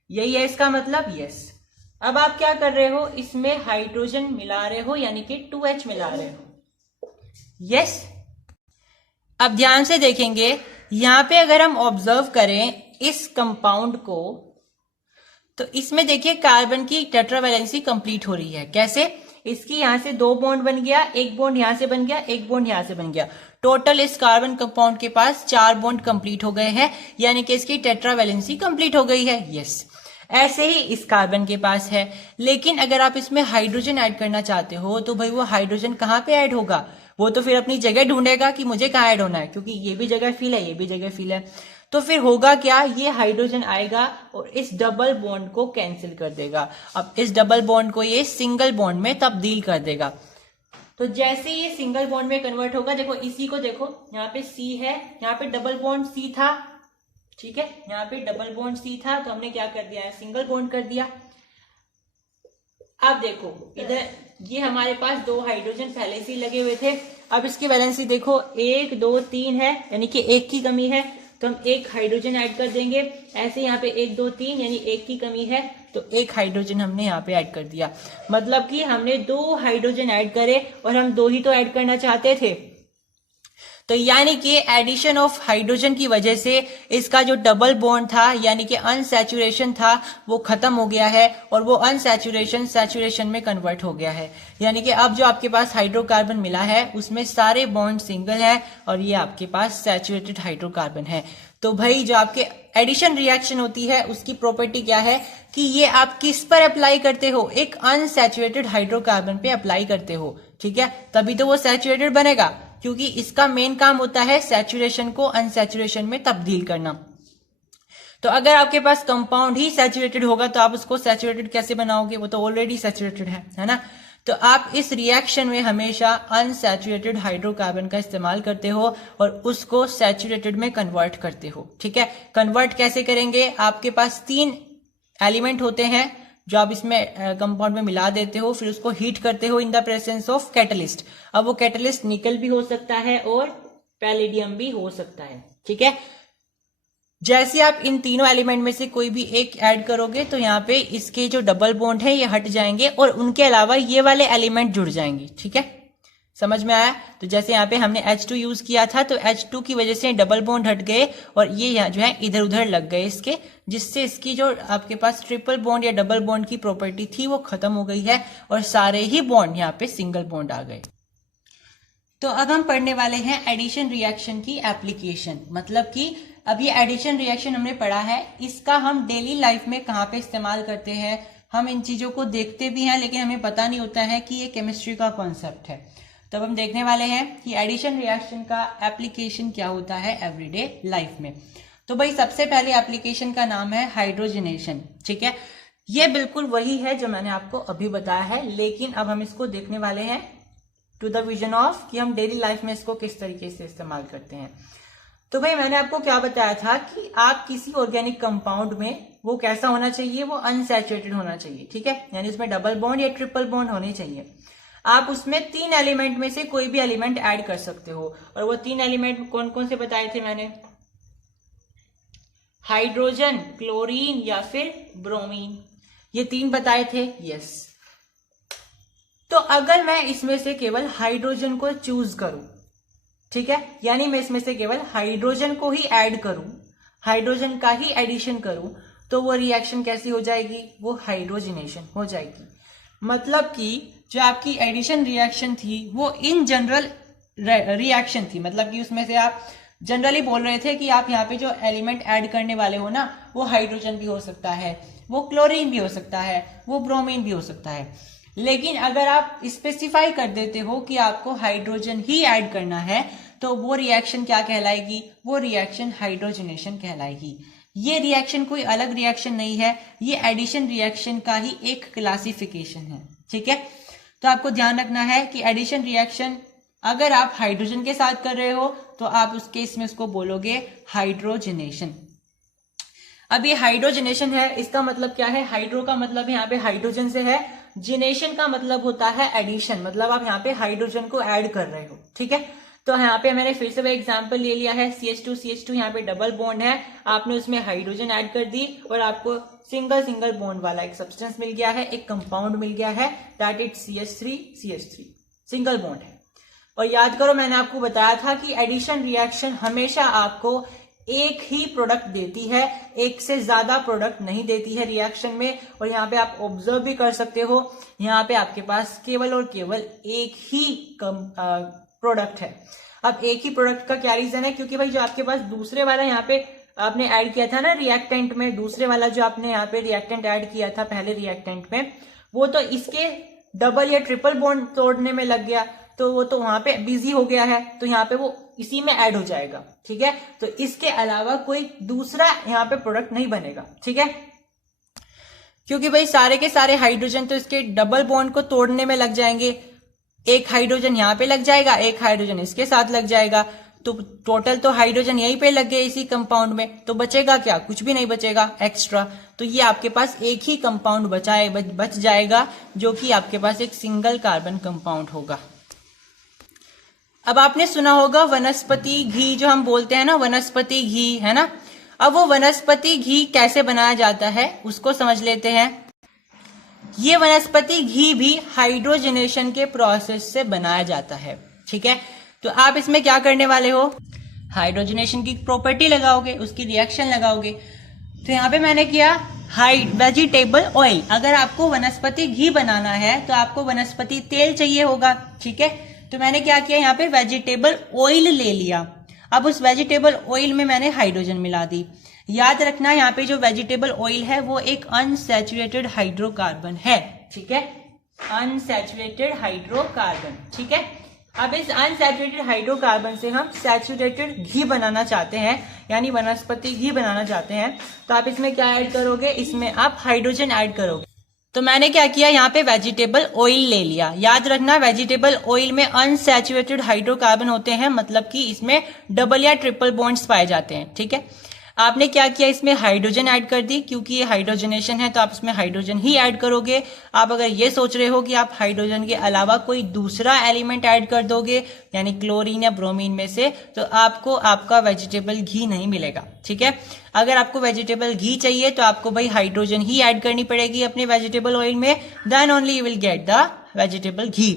यही है इसका मतलब। यस, अब आप क्या कर रहे हो, इसमें हाइड्रोजन मिला रहे हो, यानी कि 2H मिला रहे हो। यस, अब ध्यान से देखेंगे, यहां पे अगर हम ऑब्जर्व करें इस कंपाउंड को, तो इसमें देखिए कार्बन की टेट्रावैलेंसी कंप्लीट हो रही है। कैसे, इसकी यहां से 2 बॉन्ड बन गया, एक बॉन्ड यहां से बन गया, एक बॉन्ड यहां से बन गया, टोटल इस कार्बन कंपाउंड के पास 4 बॉन्ड कंप्लीट हो गए हैं, यानी कि इसकी टेट्रावैलेंसी कंप्लीट हो गई है। यस, ऐसे ही इस कार्बन के पास है। लेकिन अगर आप इसमें हाइड्रोजन ऐड करना चाहते हो तो भाई वो हाइड्रोजन कहाँ पे ऐड होगा, वो तो फिर अपनी जगह ढूंढेगा कि मुझे कहाँ ऐड होना है, क्योंकि ये भी जगह फिल है, ये भी जगह फिल है। तो फिर होगा क्या, ये हाइड्रोजन आएगा और इस डबल बॉन्ड को कैंसिल कर देगा। अब इस डबल बॉन्ड को ये सिंगल बॉन्ड में तब्दील कर देगा। तो जैसे ये सिंगल बॉन्ड में कन्वर्ट होगा, देखो इसी को देखो, यहाँ पे C है, यहाँ पे डबल बॉन्ड C था। ठीक है, यहाँ पे डबल बॉन्ड C था, तो हमने क्या कर दिया है, सिंगल बॉन्ड कर दिया। अब देखो इधर ये हमारे पास 2 हाइड्रोजन पहले से ही लगे हुए थे। अब इसकी वैलेंसी देखो 1 2 3 है, यानी कि 1 की कमी है, तो हम 1 हाइड्रोजन ऐड कर देंगे। ऐसे यहाँ पे 1 2 3 यानी 1 की कमी है, तो 1 हाइड्रोजन हमने यहाँ पे ऐड कर दिया। मतलब कि हमने 2 हाइड्रोजन ऐड करे, और हम 2 ही तो ऐड करना चाहते थे। तो यानी कि एडिशन ऑफ हाइड्रोजन की वजह से इसका जो डबल बॉन्ड था, यानी कि अनसैचुरेशन था, वो खत्म हो गया है, और वो अनसैचुरेशन सैचुरेशन में कन्वर्ट हो गया है। यानी कि अब जो आपके पास हाइड्रोकार्बन मिला है उसमें सारे बॉन्ड सिंगल है, और ये आपके पास सैचुरेटेड हाइड्रोकार्बन है। तो भाई जो आपके एडिशन रिएक्शन होती है उसकी प्रॉपर्टी क्या है कि ये आप किस पर अप्लाई करते हो, एक अनसैचुरेटेड हाइड्रोकार्बन पे अप्लाई करते हो। ठीक है, तभी तो वो सैचुरेटेड बनेगा, क्योंकि इसका मेन काम होता है सैचुरेशन को अनसैचुरेशन में तब्दील करना। तो अगर आपके पास कंपाउंड ही सैचुरेटेड होगा तो आप उसको सैचुरेटेड कैसे बनाओगे, वो तो ऑलरेडी सैचुरेटेड है ना। तो आप इस रिएक्शन में हमेशा अनसैचुरेटेड हाइड्रोकार्बन का इस्तेमाल करते हो और उसको सैचुरेटेड में कन्वर्ट करते हो। ठीक है, कन्वर्ट कैसे करेंगे? आपके पास 3 एलिमेंट होते हैं जो आप इसमें कंपाउंड में मिला देते हो, फिर उसको हीट करते हो इन द प्रेजेंस ऑफ कैटलिस्ट। अब वो कैटलिस्ट निकल भी हो सकता है और पैलेडियम भी हो सकता है। ठीक है, जैसे आप इन तीनों एलिमेंट में से कोई भी एक ऐड करोगे तो यहाँ पे इसके जो डबल बॉन्ड है ये हट जाएंगे और उनके अलावा ये वाले एलिमेंट जुड़ जाएंगे। ठीक है, समझ में आया? तो जैसे यहाँ पे हमने H2 यूज किया था तो H2 की वजह से डबल बॉन्ड हट गए और ये यहाँ जो है इधर उधर लग गए इसके, जिससे इसकी जो आपके पास ट्रिपल बॉन्ड या डबल बॉन्ड की प्रॉपर्टी थी वो खत्म हो गई है और सारे ही बॉन्ड यहाँ पे सिंगल बॉन्ड आ गए। तो अब हम पढ़ने वाले हैं एडिशन रिएक्शन की एप्लीकेशन। मतलब कि अब ये एडिशन रिएक्शन हमने पढ़ा है, इसका हम डेली लाइफ में कहाँ पे इस्तेमाल करते हैं। हम इन चीजों को देखते भी हैं लेकिन हमें पता नहीं होता है कि ये केमिस्ट्री का कॉन्सेप्ट है। तो अब हम देखने वाले हैं कि एडिशन रिएक्शन का एप्लीकेशन क्या होता है एवरीडे लाइफ में। तो भाई सबसे पहले एप्लीकेशन का नाम है हाइड्रोजनेशन। ठीक है, ये बिल्कुल वही है जो मैंने आपको अभी बताया है, लेकिन अब हम इसको देखने वाले हैं टू द विजन ऑफ कि हम डेली लाइफ में इसको किस तरीके से इस्तेमाल करते हैं। तो भाई मैंने आपको क्या बताया था कि आप किसी ऑर्गेनिक कंपाउंड में वो कैसा होना चाहिए, वो अनसैचुरेटेड होना चाहिए। ठीक है, यानी उसमें डबल बॉन्ड या ट्रिपल बॉन्ड होने चाहिए। आप उसमें 3 एलिमेंट में से कोई भी एलिमेंट ऐड कर सकते हो और वो 3 एलिमेंट कौन कौन से बताए थे मैंने? हाइड्रोजन, क्लोरीन या फिर ब्रोमीन, ये 3 बताए थे। यस, तो अगर मैं इसमें से केवल हाइड्रोजन को चूज करूं, ठीक है, यानी मैं इसमें से केवल हाइड्रोजन को ही ऐड करूं, हाइड्रोजन का ही एडिशन करूं, तो वो रिएक्शन कैसी हो जाएगी? वो हाइड्रोजनेशन हो जाएगी। मतलब कि जो आपकी एडिशन रिएक्शन थी वो इन जनरल रिएक्शन थी, मतलब कि उसमें से आप जनरली बोल रहे थे कि आप यहाँ पे जो एलिमेंट ऐड करने वाले हो ना, वो हाइड्रोजन भी हो सकता है, वो क्लोरीन भी हो सकता है, वो ब्रोमीन भी हो सकता है। लेकिन अगर आप स्पेसिफाई कर देते हो कि आपको हाइड्रोजन ही ऐड करना है तो वो रिएक्शन क्या कहलाएगी? वो रिएक्शन हाइड्रोजनेशन कहलाएगी। ये रिएक्शन कोई अलग रिएक्शन नहीं है, ये एडिशन रिएक्शन का ही एक क्लासिफिकेशन है। ठीक है, तो आपको ध्यान रखना है कि एडिशन रिएक्शन अगर आप हाइड्रोजन के साथ कर रहे हो तो आप उस केस में उसको बोलोगे हाइड्रोजनेशन। अब ये हाइड्रोजनेशन है, इसका मतलब क्या है? हाइड्रो का मतलब यहाँ पे हाइड्रोजन से है, जिनेशन का मतलब होता है एडिशन, मतलब आप यहाँ पे हाइड्रोजन को ऐड कर रहे हो। ठीक है, तो यहाँ पे मैंने फिर से वो एग्जांपल ले लिया है, CH2 यहाँ पे डबल बॉन्ड है, आपने उसमें हाइड्रोजन ऐड कर दी और आपको सिंगल बॉन्ड वाला एक सब्सटेंस मिल गया है, एक कंपाउंड मिल गया है, that is CH3 single bond है। और याद करो मैंने आपको बताया था कि एडिशन रिएक्शन हमेशा आपको एक ही प्रोडक्ट देती है, एक से ज्यादा प्रोडक्ट नहीं देती है रिएक्शन में। और यहाँ पे आप ऑब्जर्व भी कर सकते हो, यहाँ पे आपके पास केवल और केवल एक ही प्रोडक्ट है। अब एक ही प्रोडक्ट का क्या रीजन है? क्योंकि भाई जो आपके पास दूसरे वाला यहाँ पे आपने ऐड किया था ना रिएक्टेंट में, दूसरे वाला जो आपने यहाँ पे रिएक्टेंट ऐड किया था पहले रिएक्टेंट में, वो तो इसके डबल या ट्रिपल बॉन्ड तोड़ने में लग गया, तो वो तो वहां पे बिजी हो गया है, तो यहाँ पे वो इसी में ऐड हो जाएगा। ठीक है, तो इसके अलावा कोई दूसरा यहाँ पे प्रोडक्ट नहीं बनेगा। ठीक है, क्योंकि भाई सारे के सारे हाइड्रोजन तो इसके डबल बॉन्ड को तोड़ने में लग जाएंगे, एक हाइड्रोजन यहाँ पे लग जाएगा, एक हाइड्रोजन इसके साथ लग जाएगा, तो टोटल तो हाइड्रोजन यहीं पे लग गए इसी कंपाउंड में, तो बचेगा क्या? कुछ भी नहीं बचेगा एक्स्ट्रा। तो ये आपके पास एक ही कंपाउंड बच जाएगा जो कि आपके पास एक सिंगल कार्बन कंपाउंड होगा। अब आपने सुना होगा वनस्पति घी, जो हम बोलते हैं ना वनस्पति घी, है ना। अब वो वनस्पति घी कैसे बनाया जाता है उसको समझ लेते हैं। ये वनस्पति घी भी हाइड्रोजनेशन के प्रोसेस से बनाया जाता है। ठीक है, तो आप इसमें क्या करने वाले हो? हाइड्रोजनेशन की प्रॉपर्टी लगाओगे, उसकी रिएक्शन लगाओगे। तो यहाँ पे मैंने किया वेजिटेबल ऑयल। अगर आपको वनस्पति घी बनाना है तो आपको वनस्पति तेल चाहिए होगा। ठीक है, तो मैंने क्या किया, यहाँ पे वेजिटेबल ऑयल ले लिया। अब उस वेजिटेबल ऑयल में मैंने हाइड्रोजन मिला दी। याद रखना यहाँ पे जो वेजिटेबल ऑयल है वो एक अनसैचुरेटेड हाइड्रोकार्बन है। ठीक है, अनसैचुरेटेड हाइड्रोकार्बन। ठीक है, अब इस अनसैचुरेटेड हाइड्रोकार्बन से हम सैचुरेटेड घी बनाना चाहते हैं, यानी वनस्पति घी बनाना चाहते हैं, तो आप इसमें क्या ऐड करोगे? इसमें आप हाइड्रोजन ऐड करोगे। तो मैंने क्या किया, यहाँ पे वेजिटेबल ऑयल ले लिया। याद रखना वेजिटेबल ऑयल में अनसैचुरेटेड हाइड्रोकार्बन होते हैं, मतलब कि इसमें डबल या ट्रिपल बॉन्ड्स पाए जाते हैं। ठीक है, आपने क्या किया, इसमें हाइड्रोजन ऐड कर दी, क्योंकि ये हाइड्रोजनेशन है तो आप इसमें हाइड्रोजन ही ऐड करोगे। आप अगर ये सोच रहे हो कि आप हाइड्रोजन के अलावा कोई दूसरा एलिमेंट ऐड कर दोगे, यानी क्लोरीन या ब्रोमीन में से, तो आपको आपका वेजिटेबल घी नहीं मिलेगा। ठीक है, अगर आपको वेजिटेबल घी चाहिए तो आपको भाई हाइड्रोजन ही ऐड करनी पड़ेगी अपने वेजिटेबल ऑयल में, then only you will get the vegetable ghee.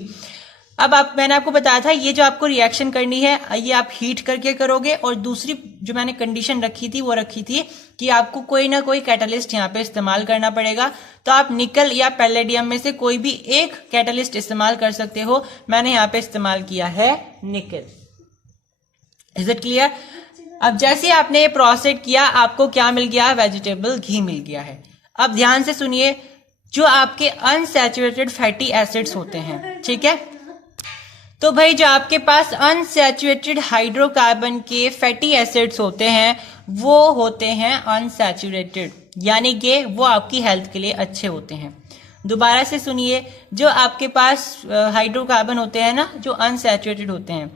अब मैंने आपको बताया था ये जो आपको रिएक्शन करनी है ये आप हीट करके करोगे, और दूसरी जो मैंने कंडीशन रखी थी वो रखी थी कि आपको कोई ना कोई कैटलिस्ट यहाँ पे इस्तेमाल करना पड़ेगा। तो आप निकल या पैलेडियम में से कोई भी एक कैटलिस्ट इस्तेमाल कर सकते हो। मैंने यहाँ पे इस्तेमाल किया है निकल। Is it clear? अब जैसे आपने ये प्रोसेस किया आपको क्या मिल गया, वेजिटेबल घी मिल गया है। अब ध्यान से सुनिए, जो आपके अनसैचुरेटेड फैटी एसिड्स होते हैं, ठीक है, तो भाई जो आपके पास अनसैचुरेटेड हाइड्रोकार्बन के फैटी एसिड्स होते हैं वो होते हैं अनसैचुरेटेड, यानी कि वो आपकी हेल्थ के लिए अच्छे होते हैं। दोबारा से सुनिए, जो आपके पास हाइड्रोकार्बन होते हैं ना, जो अनसैचुरेटेड होते हैं,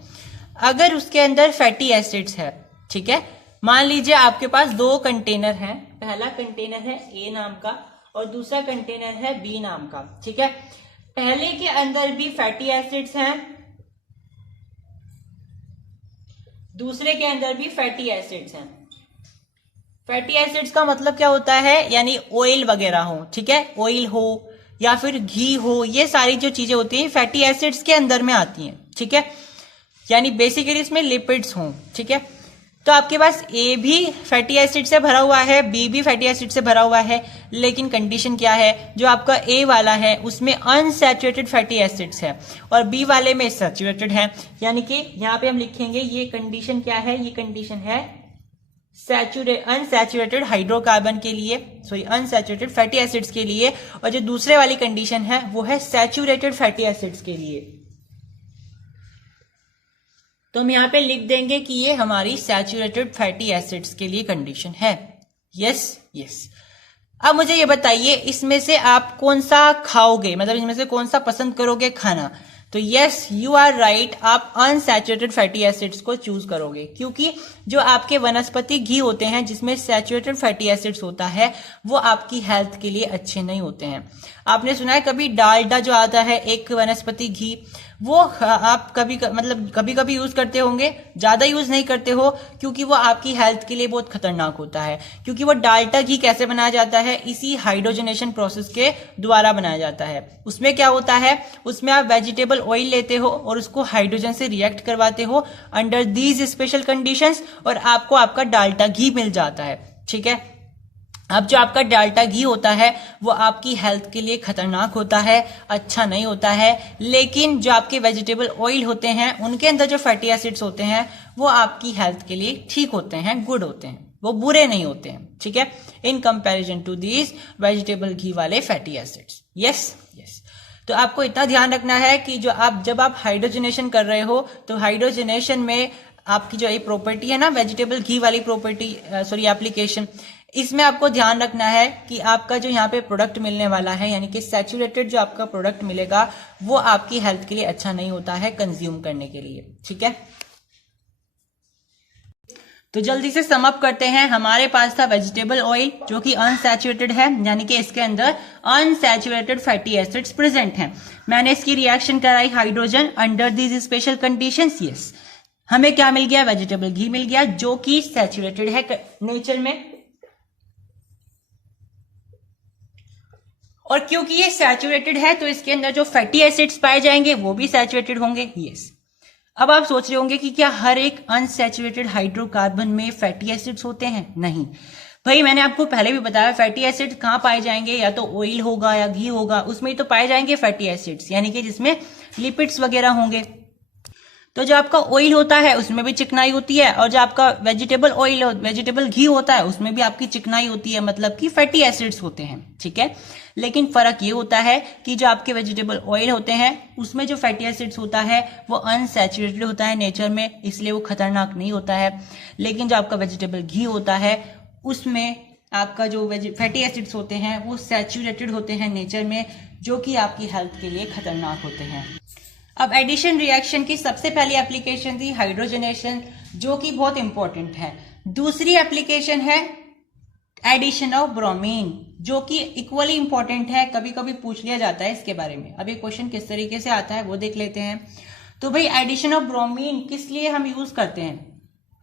अगर उसके अंदर फैटी एसिड्स है, ठीक है, मान लीजिए आपके पास दो कंटेनर हैं, पहला कंटेनर है ए नाम का और दूसरा कंटेनर है बी नाम का। ठीक है, पहले के अंदर भी फैटी एसिड्स हैं, दूसरे के अंदर भी फैटी एसिड्स हैं। फैटी एसिड्स का मतलब क्या होता है, यानी ऑयल वगैरह हो, ठीक है, ऑयल हो या फिर घी हो, ये सारी जो चीजें होती हैं फैटी एसिड्स के अंदर में आती हैं। ठीक है, यानी बेसिकली इसमें लिपिड्स हों। ठीक है, तो आपके पास ए भी फैटी एसिड से भरा हुआ है, बी भी फैटी एसिड से भरा हुआ है, लेकिन कंडीशन क्या है, जो आपका ए वाला है उसमें अनसैचुरेटेड फैटी एसिड्स है और बी वाले में सैचुरेटेड है। यानी कि यहाँ पे हम लिखेंगे ये कंडीशन क्या है, ये कंडीशन है अनसैचुरेटेड हाइड्रोकार्बन के लिए, सॉरी अनसैचुरेटेड फैटी एसिड्स के लिए, और जो दूसरे वाली कंडीशन है वो है सैचुरेटेड फैटी एसिड्स के लिए। तो हम यहाँ पे लिख देंगे कि ये हमारी सैचुरेटेड फैटी एसिड्स के लिए कंडीशन है। Yes yes. अब मुझे ये बताइए इसमें से आप कौन सा खाओगे, मतलब इसमें से कौन सा पसंद करोगे खाना। तो यस यू आर राइट, आप अनसैचुरेटेड फैटी एसिड्स को चूज करोगे, क्योंकि जो आपके वनस्पति घी होते हैं जिसमें सैचुरेटेड फैटी एसिड्स होता है वो आपकी हेल्थ के लिए अच्छे नहीं होते हैं। आपने सुना है कभी डालडा जो आता है एक वनस्पति घी, वो आप कभी कभी यूज करते होंगे, ज्यादा यूज नहीं करते हो, क्योंकि वो आपकी हेल्थ के लिए बहुत खतरनाक होता है। क्योंकि वो डाल्टा घी कैसे बनाया जाता है, इसी हाइड्रोजनेशन प्रोसेस के द्वारा बनाया जाता है। उसमें क्या होता है, उसमें आप वेजिटेबल ऑयल लेते हो और उसको हाइड्रोजन से रिएक्ट करवाते हो अंडर दीज स्पेशल कंडीशंस, और आपको आपका डाल्टा घी मिल जाता है। ठीक है, अब जो आपका डाल्टा घी होता है वो आपकी हेल्थ के लिए खतरनाक होता है, अच्छा नहीं होता है। लेकिन जो आपके वेजिटेबल ऑयल होते हैं उनके अंदर जो फैटी एसिड्स होते हैं वो आपकी हेल्थ के लिए ठीक होते हैं, गुड होते हैं, वो बुरे नहीं होते हैं। ठीक है, in comparison to these vegetable ghee वाले फैटी एसिड्स। Yes yes. तो आपको इतना ध्यान रखना है कि जब आप हाइड्रोजनेशन कर रहे हो तो हाइड्रोजनेशन में आपकी जो ये प्रॉपर्टी है ना, वेजिटेबल घी वाली प्रॉपर्टी, सॉरी एप्लीकेशन, इसमें आपको ध्यान रखना है कि आपका जो यहाँ पे प्रोडक्ट मिलने वाला है, यानी कि सैचुरेटेड जो आपका प्रोडक्ट मिलेगा वो आपकी हेल्थ के लिए अच्छा नहीं होता है कंज्यूम करने के लिए। ठीक है, तो जल्दी से सम अप करते हैं। हमारे पास था वेजिटेबल ऑयल जो कि अनसैचुरेटेड है, यानी कि इसके अंदर अनसैचुरेटेड फैटी एसिड्स प्रेजेंट हैं। मैंने इसकी रिएक्शन कराई hydrogen under these special conditions. Yes, हमें क्या मिल गया, वेजिटेबल घी मिल गया जो कि सैचुरेटेड है नेचर में, और क्योंकि ये सैचुरेटेड है तो इसके अंदर जो फैटी एसिड्स पाए जाएंगे वो भी सैचुरेटेड होंगे। यस। अब आप सोच रहे होंगे कि क्या हर एक अनसैचुरेटेड हाइड्रोकार्बन में फैटी एसिड्स होते हैं? नहीं भाई, मैंने आपको पहले भी बताया फैटी एसिड्स कहाँ पाए जाएंगे, या तो ऑयल होगा या घी होगा, उसमें ही तो पाए जाएंगे फैटी एसिड्स, यानी कि जिसमें लिपिड्स वगैरह होंगे। तो जो आपका ऑयल होता है उसमें भी चिकनाई होती है, और जो आपका वेजिटेबल घी होता है उसमें भी आपकी चिकनाई होती है, मतलब कि फैटी एसिड्स होते हैं। ठीक है, लेकिन फर्क ये होता है कि जो आपके वेजिटेबल ऑयल होते हैं उसमें जो फैटी एसिड्स होता है वो अनसैचुरेटेड होता है नेचर में, इसलिए वो खतरनाक नहीं होता है। लेकिन जो आपका वेजिटेबल घी होता है उसमें आपका जो फैटी एसिड्स होते हैं वो सैचुरेटेड होते हैं नेचर में, जो कि आपकी हेल्थ के लिए खतरनाक होते हैं। अब एडिशन रिएक्शन की सबसे पहली एप्लीकेशन थी हाइड्रोजनेशन, जो कि बहुत इंपॉर्टेंट है। दूसरी एप्लीकेशन है एडिशन ऑफ ब्रोमीन, जो कि इक्वली इंपॉर्टेंट है, कभी कभी पूछ लिया जाता है इसके बारे में। अब ये क्वेश्चन किस तरीके से आता है वो देख लेते हैं। तो भाई एडिशन ऑफ ब्रोमीन किस लिए हम यूज करते हैं?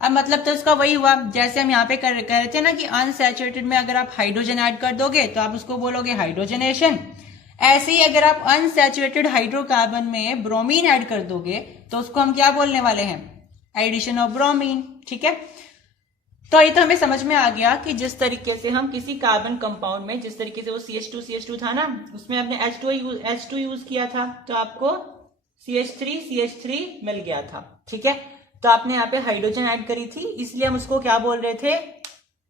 अब मतलब तो इसका वही हुआ जैसे हम यहाँ पे कह रहे थे ना कि अनसैचुरेटेड में अगर आप हाइड्रोजन ऐड कर दोगे तो आप उसको बोलोगे हाइड्रोजनेशन। ऐसे ही अगर आप अनसैचुरेटेड हाइड्रोकार्बन में ब्रोमीन ऐड कर दोगे तो उसको हम क्या बोलने वाले हैं? Addition of bromine. ठीक है, तो ये तो हमें समझ में आ गया कि जिस तरीके से हम किसी कार्बन कंपाउंड में, जिस तरीके से वो CH2 था ना, उसमें आपने H2 यूज किया था तो आपको CH3 मिल गया था। ठीक है, तो आपने यहाँ पे हाइड्रोजन ऐड करी थी, इसलिए हम उसको क्या बोल रहे थे?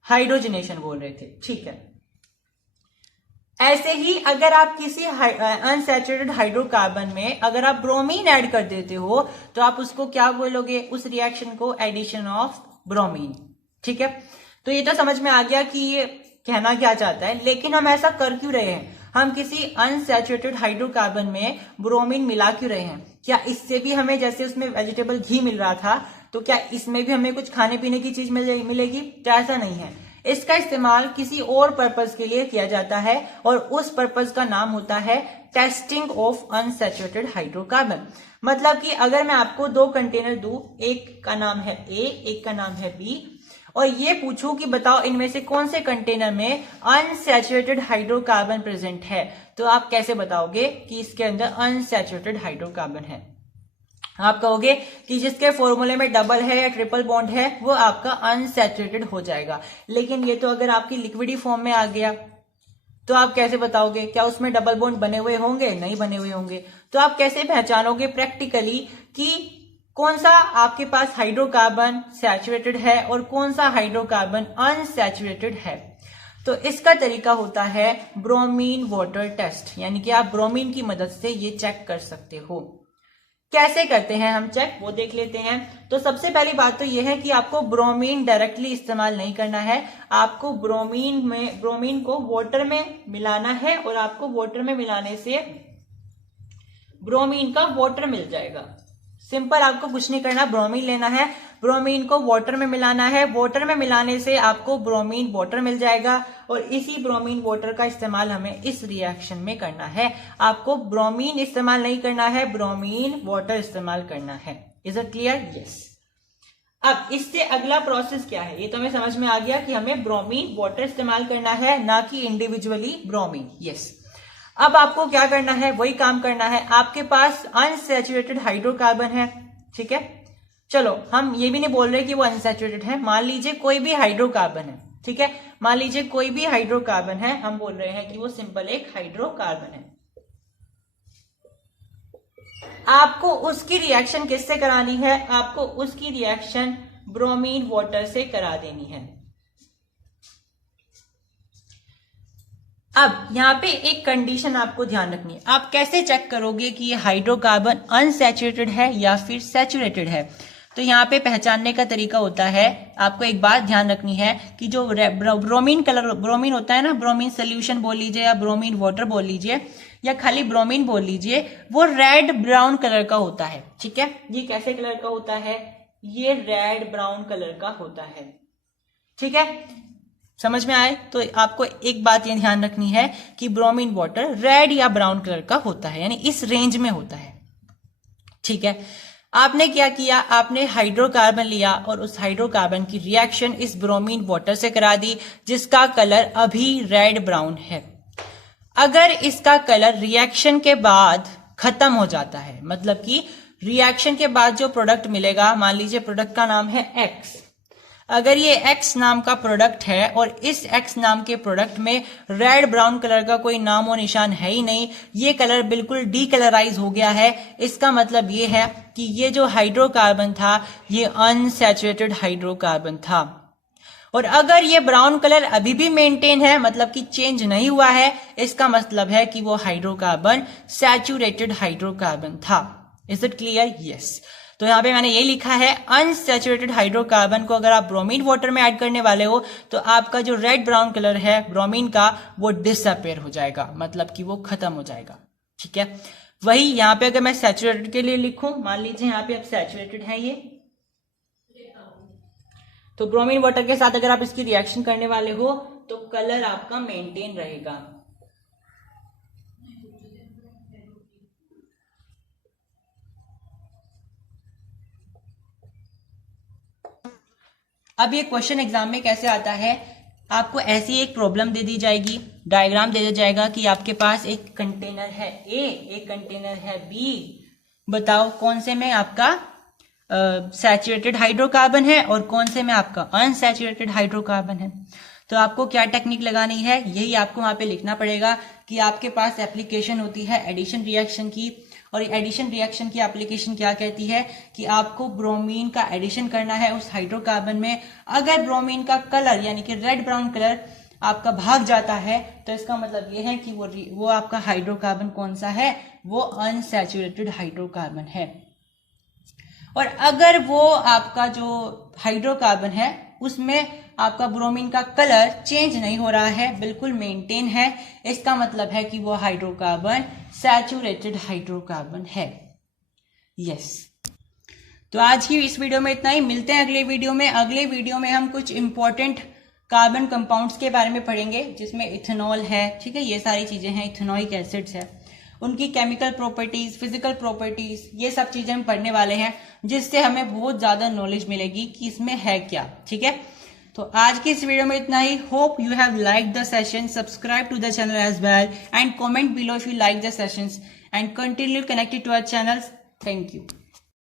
हाइड्रोजनेशन बोल रहे थे। ठीक है, ऐसे ही अगर आप किसी अनसैचुरेटेड हाइड्रोकार्बन में अगर आप ब्रोमीन ऐड कर देते हो तो आप उसको क्या बोलोगे? उस रिएक्शन को एडिशन ऑफ ब्रोमीन। ठीक है, तो ये तो समझ में आ गया कि ये कहना क्या चाहता है, लेकिन हम ऐसा कर क्यों रहे हैं? हम किसी अनसैचुरेटेड हाइड्रोकार्बन में ब्रोमीन मिला क्यों रहे हैं? क्या इससे भी हमें, जैसे उसमें वेजिटेबल घी मिल रहा था, तो क्या इसमें भी हमें कुछ खाने पीने की चीज मिलेगी? तो ऐसा नहीं है। इसका इस्तेमाल किसी और पर्पस के लिए किया जाता है और उस पर्पस का नाम होता है टेस्टिंग ऑफ अनसैचुरेटेड हाइड्रोकार्बन। मतलब कि अगर मैं आपको 2 कंटेनर दूं, एक का नाम है A, एक का नाम है B, और ये पूछूं कि बताओ इनमें से कौन से कंटेनर में अनसैचुरेटेड हाइड्रोकार्बन प्रेजेंट है, तो आप कैसे बताओगे कि इसके अंदर अनसैचुरेटेड हाइड्रोकार्बन है? आप कहोगे कि जिसके फॉर्मूले में डबल है या ट्रिपल बॉन्ड है वो आपका अनसैचुरेटेड हो जाएगा। लेकिन ये तो अगर आपकी लिक्विडी फॉर्म में आ गया तो आप कैसे बताओगे? क्या उसमें डबल बॉन्ड बने हुए होंगे? नहीं बने हुए होंगे। तो आप कैसे पहचानोगे प्रैक्टिकली कि कौन सा आपके पास हाइड्रोकार्बन सैचुरेटेड है और कौन सा हाइड्रोकार्बन अनसैचुरेटेड है? तो इसका तरीका होता है ब्रोमीन वाटर टेस्ट, यानी कि आप ब्रोमीन की मदद से ये चेक कर सकते हो। कैसे करते हैं हम चेक, वो देख लेते हैं। तो सबसे पहली बात तो यह है कि आपको ब्रोमीन डायरेक्टली इस्तेमाल नहीं करना है। आपको ब्रोमीन को वाटर में मिलाना है और आपको वाटर में मिलाने से ब्रोमीन का वाटर मिल जाएगा। सिंपल, आपको कुछ नहीं करना, ब्रोमीन लेना है, ब्रोमीन को वाटर में मिलाना है, वाटर में मिलाने से आपको ब्रोमीन वाटर मिल जाएगा और इसी ब्रोमीन वाटर का इस्तेमाल हमें इस रिएक्शन में करना है। आपको ब्रोमीन इस्तेमाल नहीं करना है, ब्रोमीन वाटर इस्तेमाल करना है। Is it clear? यस। अब इससे अगला प्रोसेस क्या है, ये तो हमें समझ में आ गया कि हमें ब्रोमीन वाटर इस्तेमाल करना है, ना कि इंडिविजुअली ब्रोमीन। यस। अब आपको क्या करना है? वही काम करना है। आपके पास अनसैचुरेटेड हाइड्रोकार्बन है, ठीक है, चलो हम ये भी नहीं बोल रहे कि वो अनसैचुरेटेड है, मान लीजिए कोई भी हाइड्रोकार्बन है, ठीक है, मान लीजिए कोई भी हाइड्रोकार्बन है, हम बोल रहे हैं कि वो सिंपल एक हाइड्रोकार्बन है। आपको उसकी रिएक्शन किससे करानी है? आपको उसकी रिएक्शन ब्रोमीन वाटर से करा देनी है। अब यहाँ पे एक कंडीशन आपको ध्यान रखनी है। आप कैसे चेक करोगे कि ये हाइड्रोकार्बन अनसैचुरेटेड है या फिर सैचुरेटेड है? तो यहाँ पे पहचानने का तरीका होता है, आपको एक बात ध्यान रखनी है कि जो ब्रोमीन होता है ना, ब्रोमीन सोल्यूशन बोल लीजिए या ब्रोमीन वाटर बोल लीजिए या खाली ब्रोमीन बोल लीजिए, वो रेड ब्राउन कलर का होता है। ठीक है, ये कैसे कलर का होता है? ये रेड ब्राउन कलर का होता है। ठीक है, समझ में आए? तो आपको एक बात ये ध्यान रखनी है कि ब्रोमीन वाटर रेड या ब्राउन कलर का होता है, यानी इस रेंज में होता है। ठीक है, आपने क्या किया? आपने हाइड्रोकार्बन लिया और उस हाइड्रोकार्बन की रिएक्शन इस ब्रोमीन वाटर से करा दी, जिसका कलर अभी रेड ब्राउन है। अगर इसका कलर रिएक्शन के बाद खत्म हो जाता है, मतलब कि रिएक्शन के बाद जो प्रोडक्ट मिलेगा, मान लीजिए प्रोडक्ट का नाम है X, अगर ये X नाम का प्रोडक्ट है और इस X नाम के प्रोडक्ट में रेड ब्राउन कलर का कोई नाम और निशान है ही नहीं, ये कलर बिल्कुल डीकलराइज हो गया है, इसका मतलब ये है कि ये जो हाइड्रोकार्बन था ये अनसैचुरेटेड हाइड्रोकार्बन था। और अगर ये ब्राउन कलर अभी भी मेंटेन है, मतलब कि चेंज नहीं हुआ है, इसका मतलब है कि वो हाइड्रोकार्बन सैचुरेटेड हाइड्रोकार्बन था। Is it clear? यस। तो यहाँ पे मैंने ये लिखा है अनसैचुरेटेड हाइड्रोकार्बन को अगर आप ब्रोमीन वाटर में ऐड करने वाले हो तो आपका जो रेड ब्राउन कलर है ब्रोमीन का वो डिसअपेयर हो जाएगा, मतलब कि वो खत्म हो जाएगा। ठीक है, वही यहाँ पे अगर मैं सैचुरेटेड के लिए लिखूं, मान लीजिए यहाँ पे अब सैचुरेटेड है ये, तो ब्रोमीन वाटर के साथ अगर आप इसकी रिएक्शन करने वाले हो तो कलर आपका मेंटेन रहेगा। अब ये क्वेश्चन एग्जाम में कैसे आता है, आपको ऐसी एक प्रॉब्लम दे दी जाएगी, डायग्राम दे दिया जाएगा कि आपके पास एक कंटेनर है ए, एक कंटेनर है बी, बताओ कौन से में आपका सैचुरेटेड हाइड्रोकार्बन है और कौन से में आपका अनसैचुरेटेड हाइड्रोकार्बन है। तो आपको क्या टेक्निक लगानी है, यही आपको वहां पे लिखना पड़ेगा कि आपके पास एप्लीकेशन होती है एडिशन रिएक्शन की, और एडिशन रिएक्शन की एप्लीकेशन क्या कहती है कि आपको ब्रोमीन का एडिशन करना है उस हाइड्रोकार्बन में। अगर ब्रोमीन का कलर यानी कि रेड ब्राउन कलर आपका भाग जाता है तो इसका मतलब ये है कि वो आपका हाइड्रोकार्बन कौन सा है, वो अनसैचुरेटेड हाइड्रोकार्बन है। और अगर वो आपका जो हाइड्रोकार्बन है उसमें आपका ब्रोमीन का कलर चेंज नहीं हो रहा है, बिल्कुल मेंटेन है, इसका मतलब है कि वो हाइड्रोकार्बन सैचुरेटेड हाइड्रोकार्बन है। यस, तो आज की इस वीडियो में इतना ही, मिलते हैं अगले वीडियो में। अगले वीडियो में हम कुछ इंपॉर्टेंट कार्बन कंपाउंड्स के बारे में पढ़ेंगे जिसमें इथेनॉल है, ठीक है, ये सारी चीजें हैं, इथेनॉइक एसिड्स है, उनकी केमिकल प्रॉपर्टीज, फिजिकल प्रॉपर्टीज, ये सब चीजें हम पढ़ने वाले हैं जिससे हमें बहुत ज्यादा नॉलेज मिलेगी कि इसमें है क्या। ठीक है, तो आज की इस वीडियो में इतना ही। Hope you have like the session, subscribe to the channel as well and comment below if you like the sessions and continue connected to our channel. Thank you.